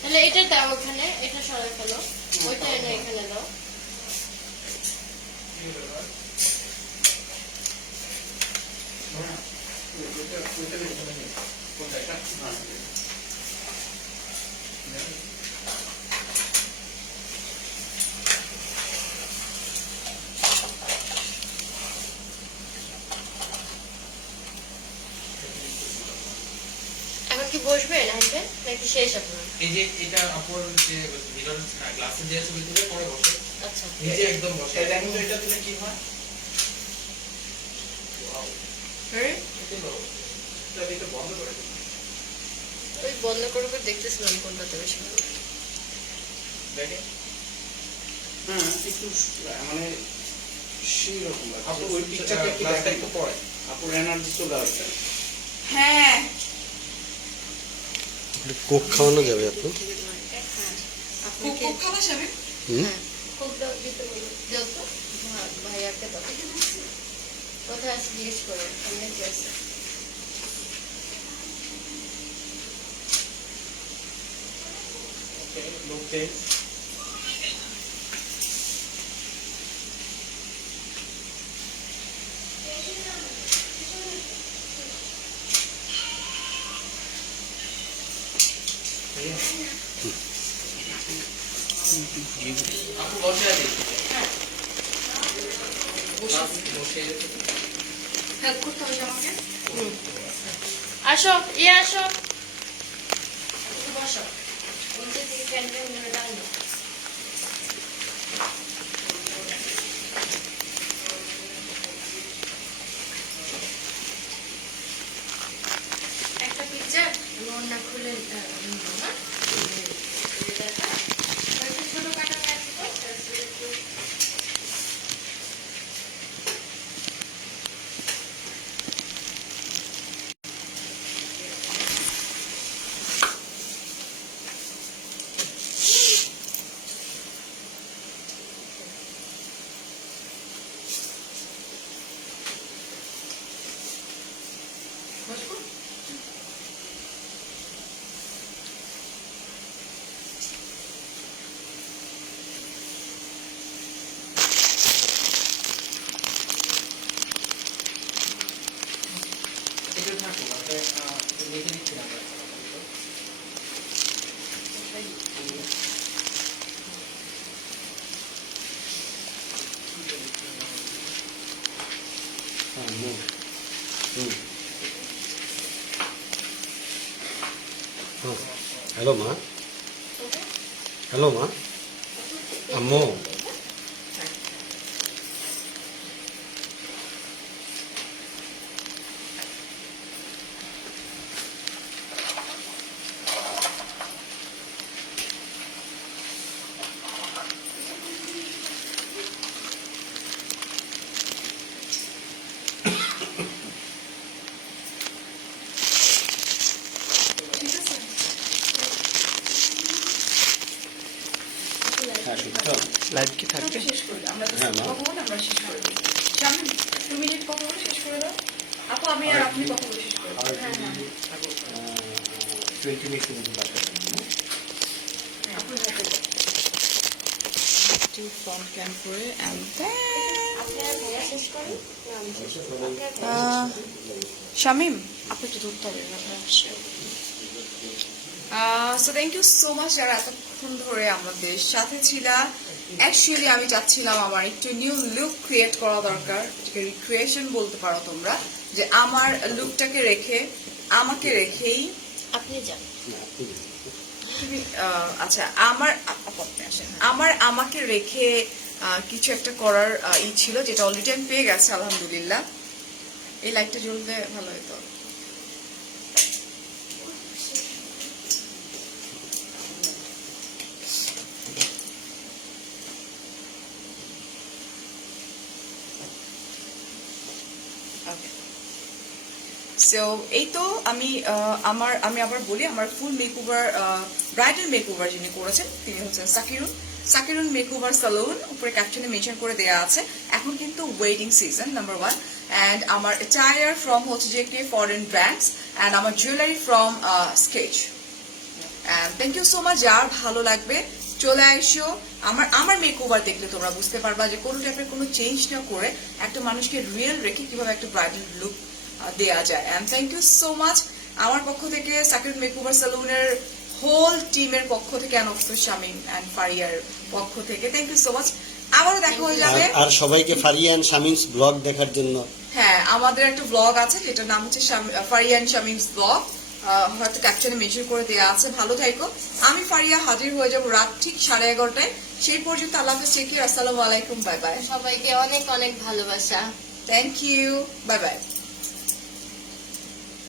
তাহলে এটা দাও ওখানে, এটা সরাই ফেলো, ওইটা এনে এখানে দাও। এখন কি বসবেন আসবেন নাকি শেষ আপনার? এই যে এটা আপুর যে মিরর গ্লাসে যে ছবি তুলে পরে বসে আচ্ছা, নিচে একদম বসে এটা কিন্তু এটা দিলে কি হয় ওয়াও হ্যাঁ এটা লো এটা দেখে বন্ধ করে দিন ওই বন্ধ করে করে দেখতেছিলাম কোনটাতে বেশি ভালো লাগে। দেখেন হ্যাঁ একটু মানে সেই রকম লাগে আপু ওই পিকচারটা কি গ্লাসটা দেখেন একটু পরে আপুর এনার্জি চলে আসবে হ্যাঁ, কোক খাওয়ানো যাবে আপু? হ্যাঁ আপনি খুব কি খুব খাওয়া যাবে? হুম, হ্যাঁ খুব দাও দিতে বলো, দাও তো ভাইয়াকে দাও। কোথায় আছে জিজ্ঞেস করো, সামনে কি আছে? ওকে লোক তেজ আপু বসে আছে হ্যাঁ বসে বসে হেল্প করতে হবে কি আমাকে? আসো আসো বসো ওদের থেকে ক্যান্টিন নিয়ে ডালো একটা পিকচার লোনটা খুলে নিব না ছোট কাটা বসবো? এটা থাকো তাতে লিখে নিচ্ছি না হ্যালো মা, হ্যালো মা, আম্মু। হ্যাঁ শুনছো? লাইভ কি থাকবে? শেষ করি আমরা তো হ্যাঁ, মা। কথা বলে আমরা শেষ করে দিই। সামনে 2 মিনিট কথা বলে শেষ করে দাও। আপু আমি আর আপনি কথা বলে শেষ করে দাও। হ্যাঁ হ্যাঁ 20 মিনিট মতো লাগবে। আপনি হাতে দাও। একটু ফ্রন্ট ক্যাম করে and then আপনারা ভাইয়া শেষ করেন না আমি শেষ করি শামিম আপনি একটু ধরতে হবে so thank you so much যারা এতক্ষণ ধরে আমাদের সাথে ছিলা। অ্যাকচুয়ালি আমি চাচ্ছিলাম আমার একটু নিউ লুক ক্রিয়েট করা দরকার, রিক্রিয়েশন বলতে পারো তোমরা, যে আমার লুকটাকে রেখে আমাকে রেখেই আপনি যান আচ্ছা আপনি আসেন আমাকে রেখে কিছু একটা করার ই ছিল, যেটা অলরেডি আমি পেয়ে গেছে আলহামদুলিল্লাহ। এই লাইটটা জ্বললে ভালো হতো। সো এই তো আমি আবার বলি, আমার ফুল মেকওভার ব্রাইডাল মেকওভার যিনি করেছেন তিনি হচ্ছেন সাকিরুন মেকওভার সালুন, উপরে ক্যাপশনে মেনশন করে দেওয়া আছে। এখন কিন্তু ওয়েডিং সিজন নাম্বার 1, অ্যান্ড আমার অ্যাটায়ার ফ্রম হচ্ছে যে একটি ফরেন ব্র্যান্ডস, অ্যান্ড আমার jewellery from Sketch. And thank you so much, যার ভালো লাগবে চলে আসো। আমার মেকওভার দেখলে তোমরা বুঝতে পারবা যে কোনো টাইপের কোনো চেঞ্জ না করে একটা মানুষকে রিয়েল রেখে কিভাবে একটা ব্রাইডাল লুক দেয়া যায়। And thank you so much আমার পক্ষ থেকে, সাকিরুন মেকওভার সালুনের হোল টিমের পক্ষ থেকে, শামিম অ্যান্ড ফারিয়ার পক্ষ থেকে থ্যাংক ইউ সো মাচ। আবারও দেখা হয়ে যাবে। আর সবাইকে ফারিয়া এন্ড শামিমস ব্লগ দেখার জন্য, হ্যাঁ আমাদের একটা ব্লগ আছে যেটার নাম হচ্ছে ফারিয়া এন্ড শামিমস ব্লগ, হয়তো ক্যাপশনে মেনশন করে দেওয়া আছে। ভালো থাকো। আমি ফারিয়া হাজির হয়ে যাবো রাত ঠিক 11:30টায়। সেই পর্যন্ত আল্লাহ হাফেজ, টেক কেয়ার, আসসালামু আলাইকুম, বাই বাই। সবাইকে অনেক অনেক ভালোবাসা। Thank you, bye by.